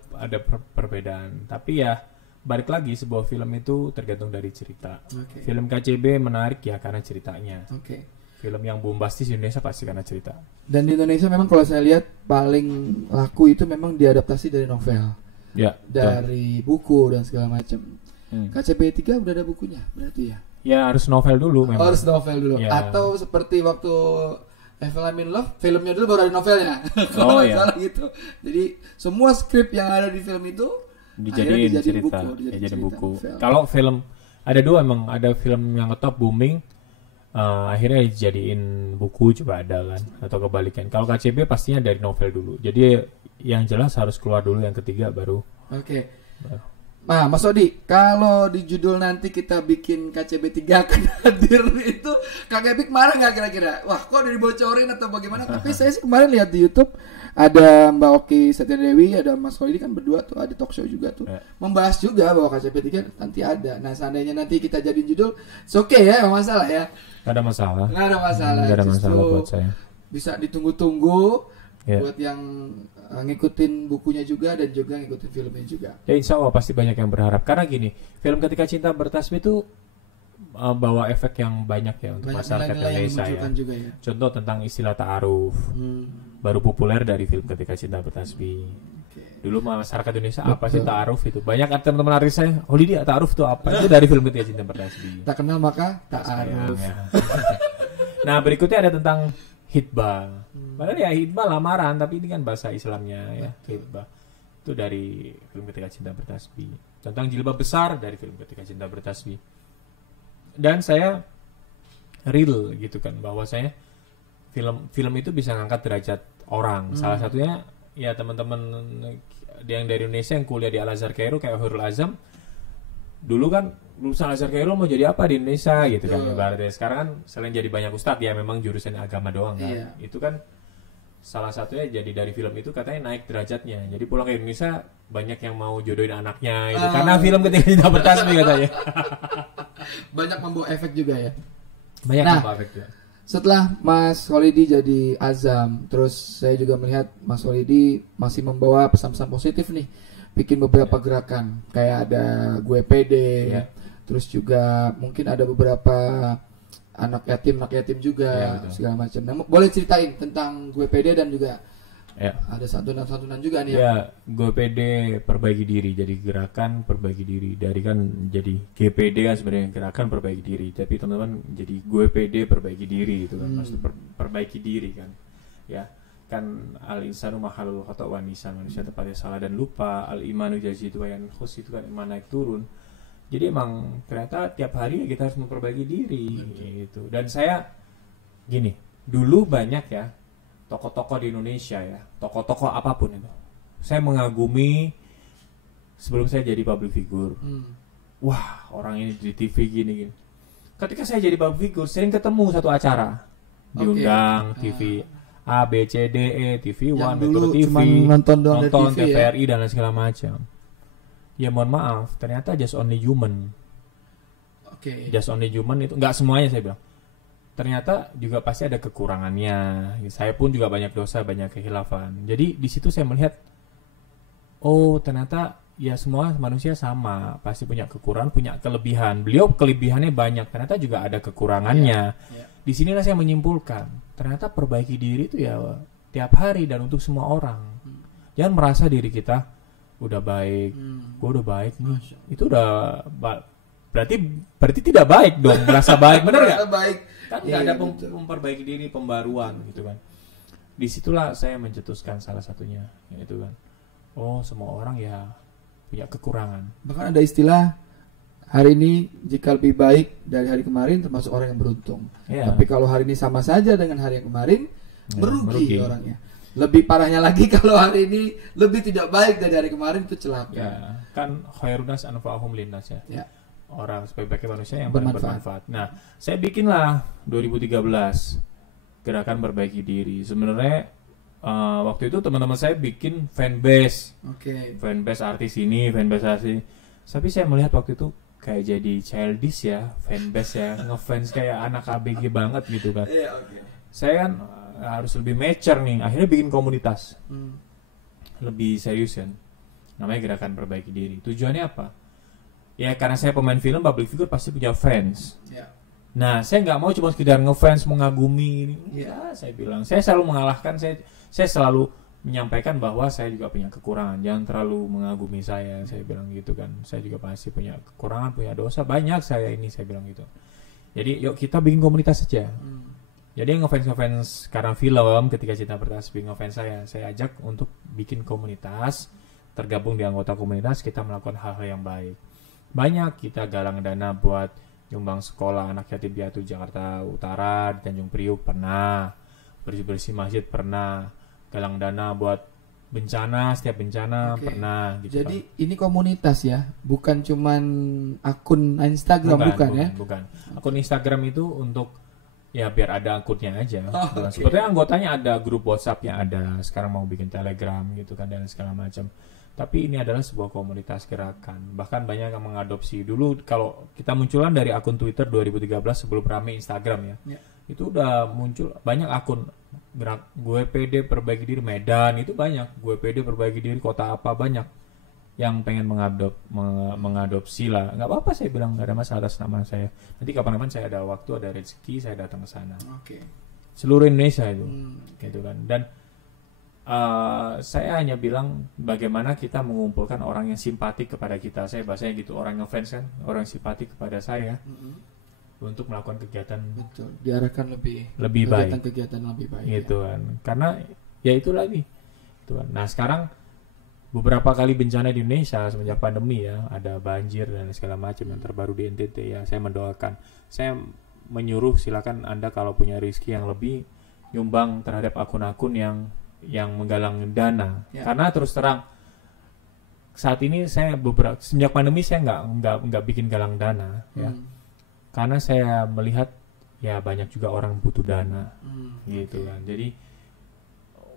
perbedaan. Tapi ya balik lagi sebuah film itu tergantung dari cerita. Oke. Film KCB menarik ya karena ceritanya. Oke. Film yang bombastis di Indonesia pasti karena cerita. Dan di Indonesia memang kalau saya lihat paling laku itu memang diadaptasi dari novel, Ya. dari buku dan segala macam. Hmm. KCB 3 udah ada bukunya berarti ya? Ya harus novel dulu Oh, memang. harus novel dulu. Ya. Atau seperti waktu Evel I'm in Love, filmnya dulu baru ada novelnya. Oh, Kalau nggak iya. salah gitu. Jadi semua skrip yang ada di film itu Dijadiin akhirnya cerita, dijadiin jadi cerita, buku. novel. Kalau film ada dua emang, ada film yang ngetop booming, akhirnya dijadiin buku juga ada kan, atau kebalikan. Kalau KCB pastinya dari novel dulu. Jadi yang jelas harus keluar dulu, yang ketiga baru. Oke. Nah, Mas Odi, kalau di judul nanti kita bikin KCB 3 akan hadir itu, Kak Epik marah nggak kira-kira? Wah, kok udah dibocorin atau bagaimana? Tapi saya sih kemarin lihat di YouTube ada Mbak Oki Setiadewi, ada Mas Khalidi kan berdua tuh, ada talk show juga tuh, membahas juga bahwa KCB 3 nanti ada. Nah, seandainya nanti kita jadiin judul, it's okay ya, nggak masalah ya. Gak ada masalah. Nggak ada masalah. Gak ada Justru masalah buat saya. bisa ditunggu-tunggu Ya. buat yang ngikutin bukunya juga dan juga ngikutin filmnya juga. Ya insya Allah pasti banyak yang berharap. Karena gini, film Ketika Cinta Bertasbih itu bawa efek yang banyak ya untuk Banyak masyarakat nilai-nilai yang Indonesia ya. dimunculkan juga ya. Contoh tentang istilah ta'aruf, baru populer dari film Ketika Cinta Bertasbih. Oke. Dulu masyarakat Indonesia apa sih ta'aruf itu? Banyak teman-teman artis saya, Holidi ta'aruf itu apa? Itu dari film Ketika Cinta Bertasbih. Tak kenal maka tak Sayang, aruf. ya. Nah berikutnya ada tentang hitbah. Padahal ya hitbah lamaran, tapi ini kan bahasa Islamnya ya, hitbah. Itu dari film Ketika Cinta Bertasbih. Tentang jilbab besar dari film Ketika Cinta Bertasbih. Dan saya real gitu kan, bahwa saya film itu bisa ngangkat derajat orang. Salah satunya ya teman-teman yang dari Indonesia yang kuliah di Al Azhar Kairo kayak Hurul Azam. Dulu kan lulusan Al Azhar Kairo mau jadi apa di Indonesia gitu kan. Ibaratnya sekarang kan selain jadi banyak ustadz ya memang jurusan agama doang kan. Iya. Itu kan salah satunya jadi dari film itu katanya naik derajatnya. Jadi pulang ke Indonesia banyak yang mau jodohin anaknya itu karena film Ketika Cinta Bertasbih katanya. Banyak membawa efek juga ya. Banyak Nah, yang perfect ya. Setelah Mas Khalidi jadi Azam, terus saya juga melihat Mas Khalidi masih membawa pesan-pesan positif nih. Bikin beberapa gerakan kayak ada gue pede, Ya. terus juga mungkin ada beberapa anak yatim juga Ya, betul. segala macam. Nah, boleh ceritain tentang gue pede dan juga Ya. ada santunan-santunan juga nih. Ya, gue pede perbaiki diri. Jadi gerakan perbaiki diri. Dari kan jadi GPD kan sebenarnya gerakan perbaiki diri. Tapi teman-teman jadi gue pede perbaiki diri itu kan. Maksud perbaiki diri kan. Ya, kan al insanu mahalul khata' wa nisan, manusia tempatnya salah dan lupa. Al imanu jazidu wa yanqus, itu kan iman naik turun. Jadi emang ternyata tiap hari kita harus memperbaiki diri gitu. Dan saya gini, dulu banyak ya tokoh-tokoh di Indonesia ya, tokoh-tokoh apapun itu. Saya mengagumi sebelum saya jadi public figure. Wah, orang ini di TV gini. Ketika saya jadi public figure, sering ketemu satu acara. Diundang TV A, B, C, D, E, TV One, Yang dulu Metro TV, cuman nonton doang dari TV ya. TVRI dan lain segala macam. Ya mohon maaf, ternyata just only human. Oke. Just only human itu nggak semuanya saya bilang. Ternyata juga pasti ada kekurangannya. Saya pun juga banyak dosa, banyak kehilafan. Jadi di situ saya melihat, oh ternyata ya semua manusia sama, pasti punya kekurangan, punya kelebihan. Beliau kelebihannya banyak, ternyata juga ada kekurangannya. Iya. Di sinilah saya menyimpulkan, ternyata perbaiki diri itu ya tiap hari dan untuk semua orang. Jangan merasa diri kita udah baik, gue udah baik nih. Itu udah berarti tidak baik dong, merasa baik, bener nggak? Baik. Kan nggak ada memperbaiki diri, pembaruan gitu kan. Disitulah saya mencetuskan salah satunya, yaitu kan, oh semua orang ya punya kekurangan. Bahkan ada istilah hari ini jika lebih baik dari hari kemarin termasuk orang yang beruntung. Ya. Tapi kalau hari ini sama saja dengan hari yang kemarin, Ya, merugi merugi. orangnya. Lebih parahnya lagi kalau hari ini lebih tidak baik dari hari kemarin, itu celaka. Ya, kan khairunas anfa'uhum linnas ya. Ya. Orang sebaik-baiknya manusia yang paling Bermanfaat. bermanfaat. Nah, saya bikinlah 2013 gerakan perbaiki diri. Sebenarnya waktu itu teman-teman saya bikin fanbase, Oke. fanbase artis ini, fanbase artis ini. Tapi saya melihat waktu itu kayak jadi childish ya, fanbase ya, ngefans kayak anak ABG banget gitu kan. Iya, oke. Saya kan harus lebih mature nih, akhirnya bikin komunitas lebih serius kan. Namanya gerakan perbaiki diri. Tujuannya apa? ya karena saya pemain film, public figure pasti punya fans. Ya. Nah, saya nggak mau cuma sekedar ngefans, mengagumi. Ya. Saya bilang, saya selalu mengalahkan, saya selalu menyampaikan bahwa saya juga punya kekurangan. Jangan terlalu mengagumi saya bilang gitu kan. Saya juga pasti punya kekurangan, punya dosa banyak saya bilang gitu. Jadi yuk kita bikin komunitas saja. Jadi ngefans karena film, ketika Cinta Pertas bikin ngefans saya ajak untuk bikin komunitas, tergabung di anggota komunitas, kita melakukan hal-hal yang baik. Banyak kita galang dana buat nyumbang sekolah anak yatim piatu Jakarta Utara, di Tanjung Priuk pernah, bersih-bersih masjid pernah, galang dana buat bencana, setiap bencana pernah gitu. Jadi ini komunitas ya, bukan cuman akun Instagram bukan. Akun Instagram itu untuk ya biar ada akunnya aja. Sebetulnya anggotanya ada grup WhatsApp-nya ada, sekarang mau bikin Telegram gitu kan dan segala macam. Tapi ini adalah sebuah komunitas gerakan. Bahkan banyak yang mengadopsi. Dulu kalau kita munculan dari akun Twitter 2013 sebelum rame Instagram ya. Itu udah muncul banyak akun gerak gue pede perbaiki diri Medan, itu banyak. Gue pede perbaiki diri kota apa, banyak yang pengen mengadopsi lah. Nggak apa-apa saya bilang, nggak ada masalah atas nama saya. Nanti kapan-kapan saya ada waktu, ada rezeki, saya datang ke sana. Seluruh Indonesia itu. Gitu kan. Dan saya hanya bilang bagaimana kita mengumpulkan orang yang simpatik kepada kita. Saya bahasanya gitu, orang yang fans kan, orang yang simpatik kepada saya untuk melakukan kegiatan. Betul, diarahkan lebih baik. Kegiatan lebih baik. Gitu kan. Karena ya itu lagi. Gitu kan. Nah sekarang beberapa kali bencana di Indonesia semenjak pandemi ya, ada banjir dan segala macam yang terbaru di NTT ya. Saya mendoakan. Saya menyuruh silakan Anda kalau punya rezeki yang lebih nyumbang terhadap akun-akun yang menggalang dana. Karena terus terang saat ini saya semenjak pandemi saya nggak bikin galang dana ya. Karena saya melihat ya banyak juga orang butuh dana gitu kan. Jadi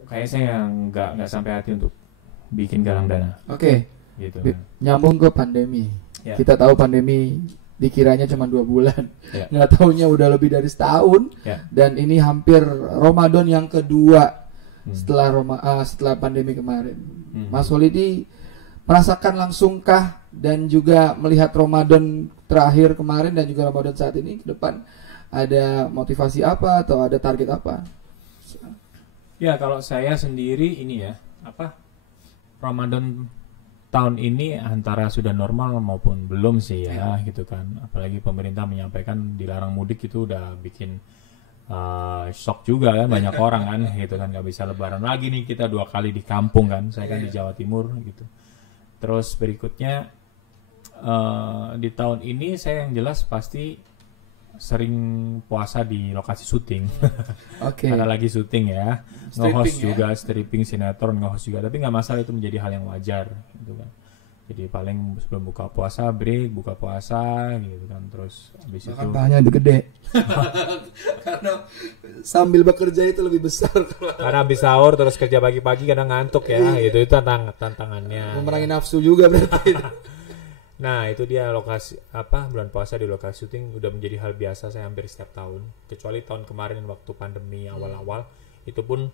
kayak saya nggak sampai hati untuk bikin galang dana. Gitu kan. Nyambung ke pandemi. Kita tahu pandemi dikiranya cuma 2 bulan, nggak taunya udah lebih dari setahun. Dan ini hampir Ramadan yang kedua setelah pandemi kemarin. Mas Holidi merasakan langsungkah dan juga melihat Ramadan terakhir kemarin dan juga Ramadan saat ini ke depan, ada motivasi apa atau ada target apa? Ya kalau saya sendiri ini ya, Ramadan tahun ini antara sudah normal maupun belum sih ya gitu kan. Apalagi pemerintah menyampaikan dilarang mudik, itu udah bikin shock juga kan, banyak orang kan gitu kan, nggak bisa lebaran lagi nih kita 2 kali di kampung kan, saya kan di Jawa Timur gitu. Terus berikutnya di tahun ini saya yang jelas pasti sering puasa di lokasi syuting. Karena lagi syuting ya, nge-host juga, stripping sinetron nge-host juga, tapi nggak masalah, itu menjadi hal yang wajar gitu kan. Jadi paling sebelum buka puasa break, buka puasa gitu kan, terus habis itu makannya lebih gede. Karena sambil bekerja itu lebih besar. Karena habis sahur terus kerja pagi-pagi kadang ngantuk ya, itu tantangannya. Memerangi nafsu juga berarti. Nah itu dia lokasi bulan puasa di lokasi syuting udah menjadi hal biasa saya hampir setiap tahun, kecuali tahun kemarin waktu pandemi awal-awal, itu pun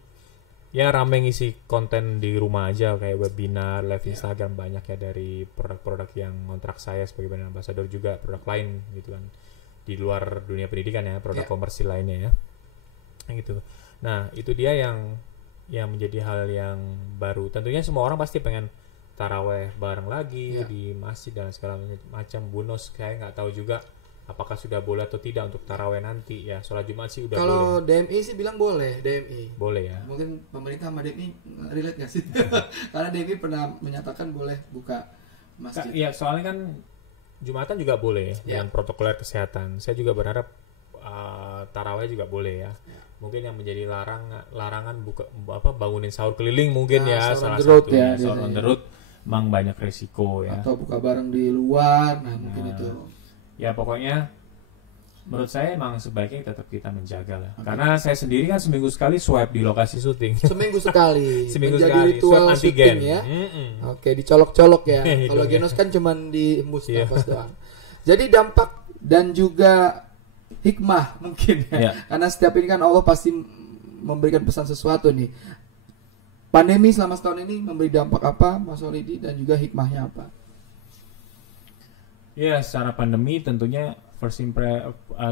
ya rame ngisi konten di rumah aja kayak webinar, live Instagram, banyak ya dari produk-produk yang kontrak saya sebagai brand ambassador, juga produk lain gitu kan di luar dunia pendidikan ya, produk komersil lainnya ya gitu. Nah itu dia yang menjadi hal yang baru. Tentunya semua orang pasti pengen taraweh bareng lagi di masjid dan segala macam. Bonus kayak nggak tahu juga apakah sudah boleh atau tidak untuk taraweh nanti ya. Sholat Jumat sih udah kalau boleh. DMI sih bilang boleh, DMI. Boleh ya. Mungkin pemerintah sama DMI relate nggak sih? Karena DMI pernah menyatakan boleh buka masjid. Iya, soalnya kan Jumatan juga boleh dengan protokoler kesehatan. Saya juga berharap taraweh juga boleh ya. Mungkin yang menjadi larangan bangunin sahur keliling mungkin salah satu ya, sahur on the road memang banyak resiko ya. Atau buka bareng di luar, mungkin itu. Ya pokoknya menurut saya emang sebaiknya tetap kita menjaga lah. Karena saya sendiri kan seminggu sekali swipe di lokasi syuting. Seminggu sekali. Seminggu menjadi sekali ritual swab antigen ya. Oke, dicolok-colok ya. Kalau Genos kan cuman dihembus nafas doang. Jadi dampak dan juga hikmah mungkin ya. Karena setiap ini kan Allah pasti memberikan pesan sesuatu nih. Pandemi selama setahun ini memberi dampak apa Mas Holidi, dan juga hikmahnya apa? Ya, secara pandemi tentunya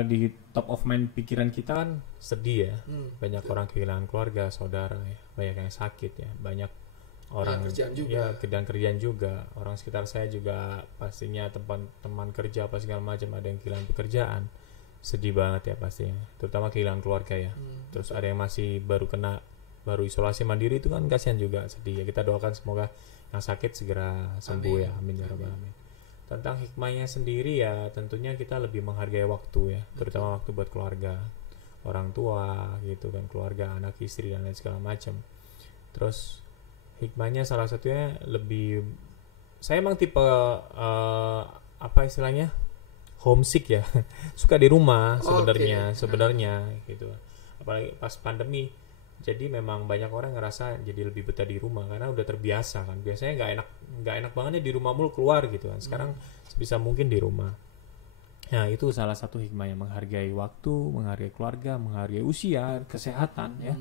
di top of mind pikiran kita kan sedih ya. Banyak orang kehilangan keluarga, saudara ya. Banyak yang sakit ya. Banyak orang kerjaan juga. Orang sekitar saya juga pastinya teman kerja apa segala macam ada yang kehilangan pekerjaan. Sedih banget ya pastinya. Terutama kehilangan keluarga ya. Terus ada yang masih baru isolasi mandiri itu kan kasihan juga, sedih ya. Kita doakan semoga yang sakit segera sembuh ya. Amin ya rabbal alamin. Tentang hikmahnya sendiri ya tentunya kita lebih menghargai waktu ya, terutama waktu buat keluarga, orang tua gitu kan, keluarga, anak, istri dan lain segala macam. Terus hikmahnya salah satunya saya emang tipe apa istilahnya homesick ya, suka di rumah sebenarnya gitu. Apalagi pas pandemi. Jadi memang banyak orang ngerasa jadi lebih betah di rumah karena udah terbiasa kan. Biasanya nggak enak banget di rumah mulu keluar gitu kan. Sekarang sebisa mungkin di rumah. Nah itu salah satu hikmahnya, menghargai waktu, menghargai keluarga, menghargai usia, kesehatan ya.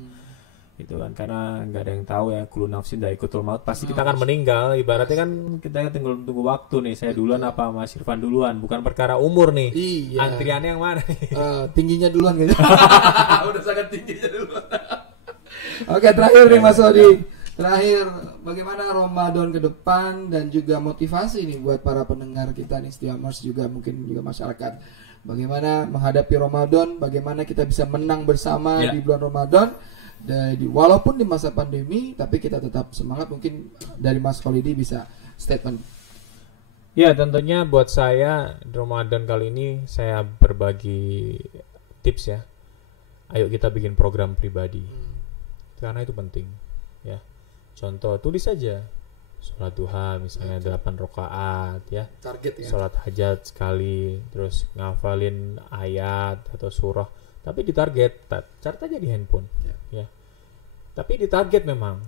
Gitu kan, karena nggak ada yang tahu ya, kullu nafsin dha'iqatul maut, pasti kita akan meninggal. Ibaratnya kan kita tinggal tunggu waktu nih, saya duluan apa Mas Irfan duluan, bukan perkara umur nih. Iya. Antriannya yang mana nih? Tingginya duluan gitu. Udah sangat tingginya duluan. Oke, terakhir nih Mas Odi. Terakhir, bagaimana Ramadan ke depan dan juga motivasi nih buat para pendengar kita nih, Setiamers juga mungkin juga masyarakat. Bagaimana menghadapi Ramadan, bagaimana kita bisa menang bersama di bulan Ramadan. Walaupun di masa pandemi, tapi kita tetap semangat. Mungkin dari Mas Kholidi bisa statement. Ya, tentunya buat saya Ramadan kali ini saya berbagi tips ya. Ayo kita bikin program pribadi. Karena itu penting ya. Contoh, tulis saja sholat duha misalnya 8 rakaat ya. Target ya. Sholat hajat sekali, terus ngafalin ayat atau surah. Tapi ditarget, catat aja di handphone ya. Tapi ditarget memang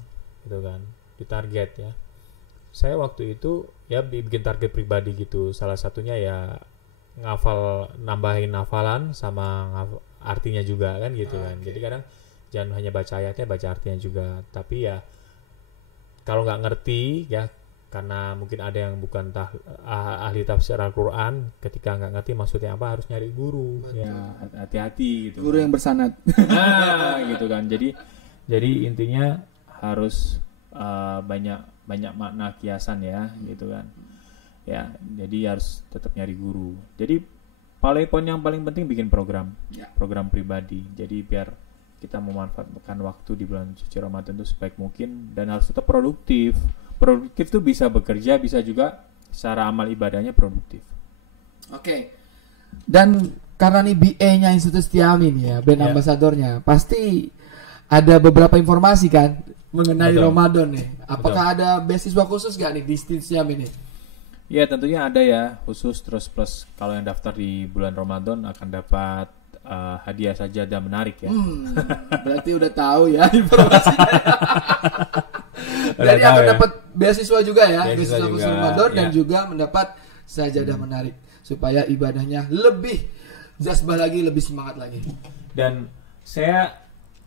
gitu kan. Ditarget ya. Saya waktu itu ya bikin target pribadi gitu. Salah satunya ya nambahin hafalan sama artinya juga kan gitu kan. Jadi kadang jangan hanya baca ayatnya, baca artinya juga. Tapi ya kalau nggak ngerti ya, karena mungkin ada yang bukan ahli tafsir Al-Quran, ketika nggak ngerti maksudnya apa harus nyari guru. Betul. Ya hati-hati gitu. Guru yang bersanad. Nah gitu kan. Jadi intinya harus banyak makna kiasan ya gitu kan. Ya jadi harus tetap nyari guru. Jadi poin yang paling penting bikin program pribadi. Jadi biar kita memanfaatkan waktu di bulan suci Ramadan itu sebaik mungkin dan harus tetap produktif. Produktif itu bisa bekerja, bisa juga secara amal ibadahnya produktif. Oke. Dan karena nih BA-nya Institut Setiamin ya, brand ambasadornya, pasti ada beberapa informasi kan mengenai Ramadan nih. Apakah ada beasiswa khusus gak nih di Institut Setiamin nih? Ya tentunya ada ya, khusus terus plus kalau yang daftar di bulan Ramadan akan dapat hadiah sajadah menarik ya. Berarti udah tahu ya informasinya. Jadi akan dapat beasiswa juga ya, beasiswa khusus Ramadan dan juga mendapat sajadah menarik supaya ibadahnya lebih jazbah lagi, lebih semangat lagi. Dan saya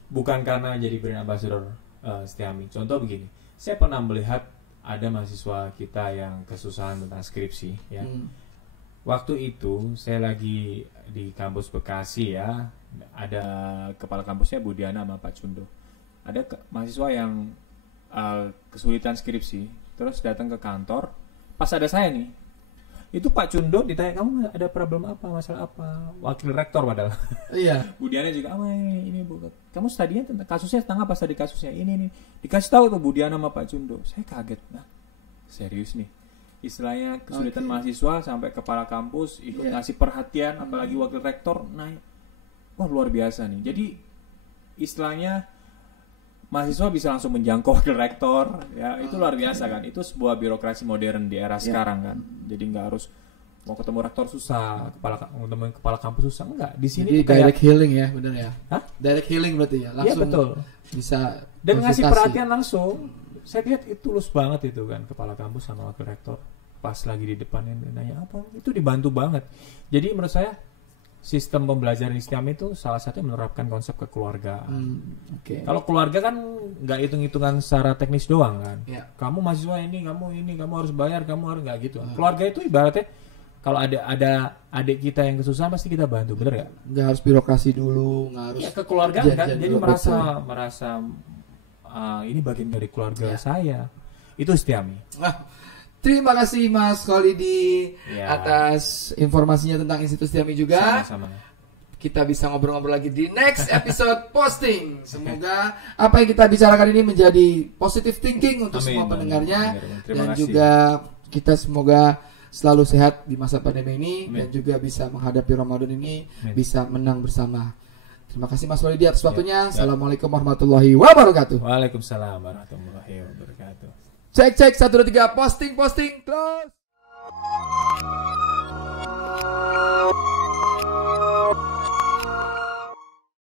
bukan karena jadi brand ambassador Setiamin. Contoh begini, saya pernah melihat ada mahasiswa kita yang kesusahan tentang skripsi ya. Waktu itu saya lagi di kampus Bekasi ya, ada kepala kampusnya Bu Diana sama Pak Cundo. Ada mahasiswa yang kesulitan skripsi, terus datang ke kantor. Pas ada saya nih, itu Pak Cundo ditanya, kamu ada problem apa, masalah apa? Wakil rektor padahal. Iya. Bu Diana juga, ini Bu, kamu studinya tentang kasusnya tentang apa studi kasusnya? Ini. Dikasih tahu tuh Bu Diana sama Pak Cundo. Saya kaget, nah serius nih. Istilahnya kesulitan mahasiswa sampai kepala kampus ikut ngasih perhatian, apalagi wakil rektor naik. Wah luar biasa nih. Jadi istilahnya mahasiswa bisa langsung menjangkau wakil rektor ya, itu luar biasa kan. Itu sebuah birokrasi modern di era sekarang kan. Jadi nggak harus mau ketemu rektor susah, kepala kampus susah, enggak. Di sini direct healing ya, benar ya? Hah? Direct healing berarti ya, langsung. Iya betul. Bisa dan ngasih perhatian langsung. Saya lihat itu tulus banget itu kan, kepala kampus sama wakil rektor pas lagi di depannya nanya apa, itu dibantu banget. Jadi menurut saya sistem pembelajaran Islam itu salah satu menerapkan konsep kekeluargaan. Kalau keluarga kan nggak hitung-hitungan secara teknis doang kan. Kamu mahasiswa ini, kamu harus bayar, kamu harus nggak gitu. Keluarga itu ibaratnya kalau ada adik kita yang kesusahan pasti kita bantu, bener gak? Nggak harus birokrasi dulu, nggak harus Ya kekeluargaan kan, janjian jadi dulu, merasa ini bagian dari keluarga saya. Itu Setiami. Terima kasih Mas Kholidi Ya. atas informasinya tentang Institut Setiami juga. Sama-sama. Kita bisa ngobrol-ngobrol lagi di next episode posting. Semoga apa yang kita bicarakan ini menjadi positive thinking untuk Amin, semua pendengarnya. amin. Terima Dan kasih. juga kita semoga selalu sehat di masa pandemi ini. Amin. Dan juga bisa menghadapi Ramadan ini, Amin. bisa menang bersama. Terima kasih Mas Kholidi atas waktunya. Ya. Assalamualaikum warahmatullahi wabarakatuh. Waalaikumsalam warahmatullahi wabarakatuh. Cek 1 2 3 posting close.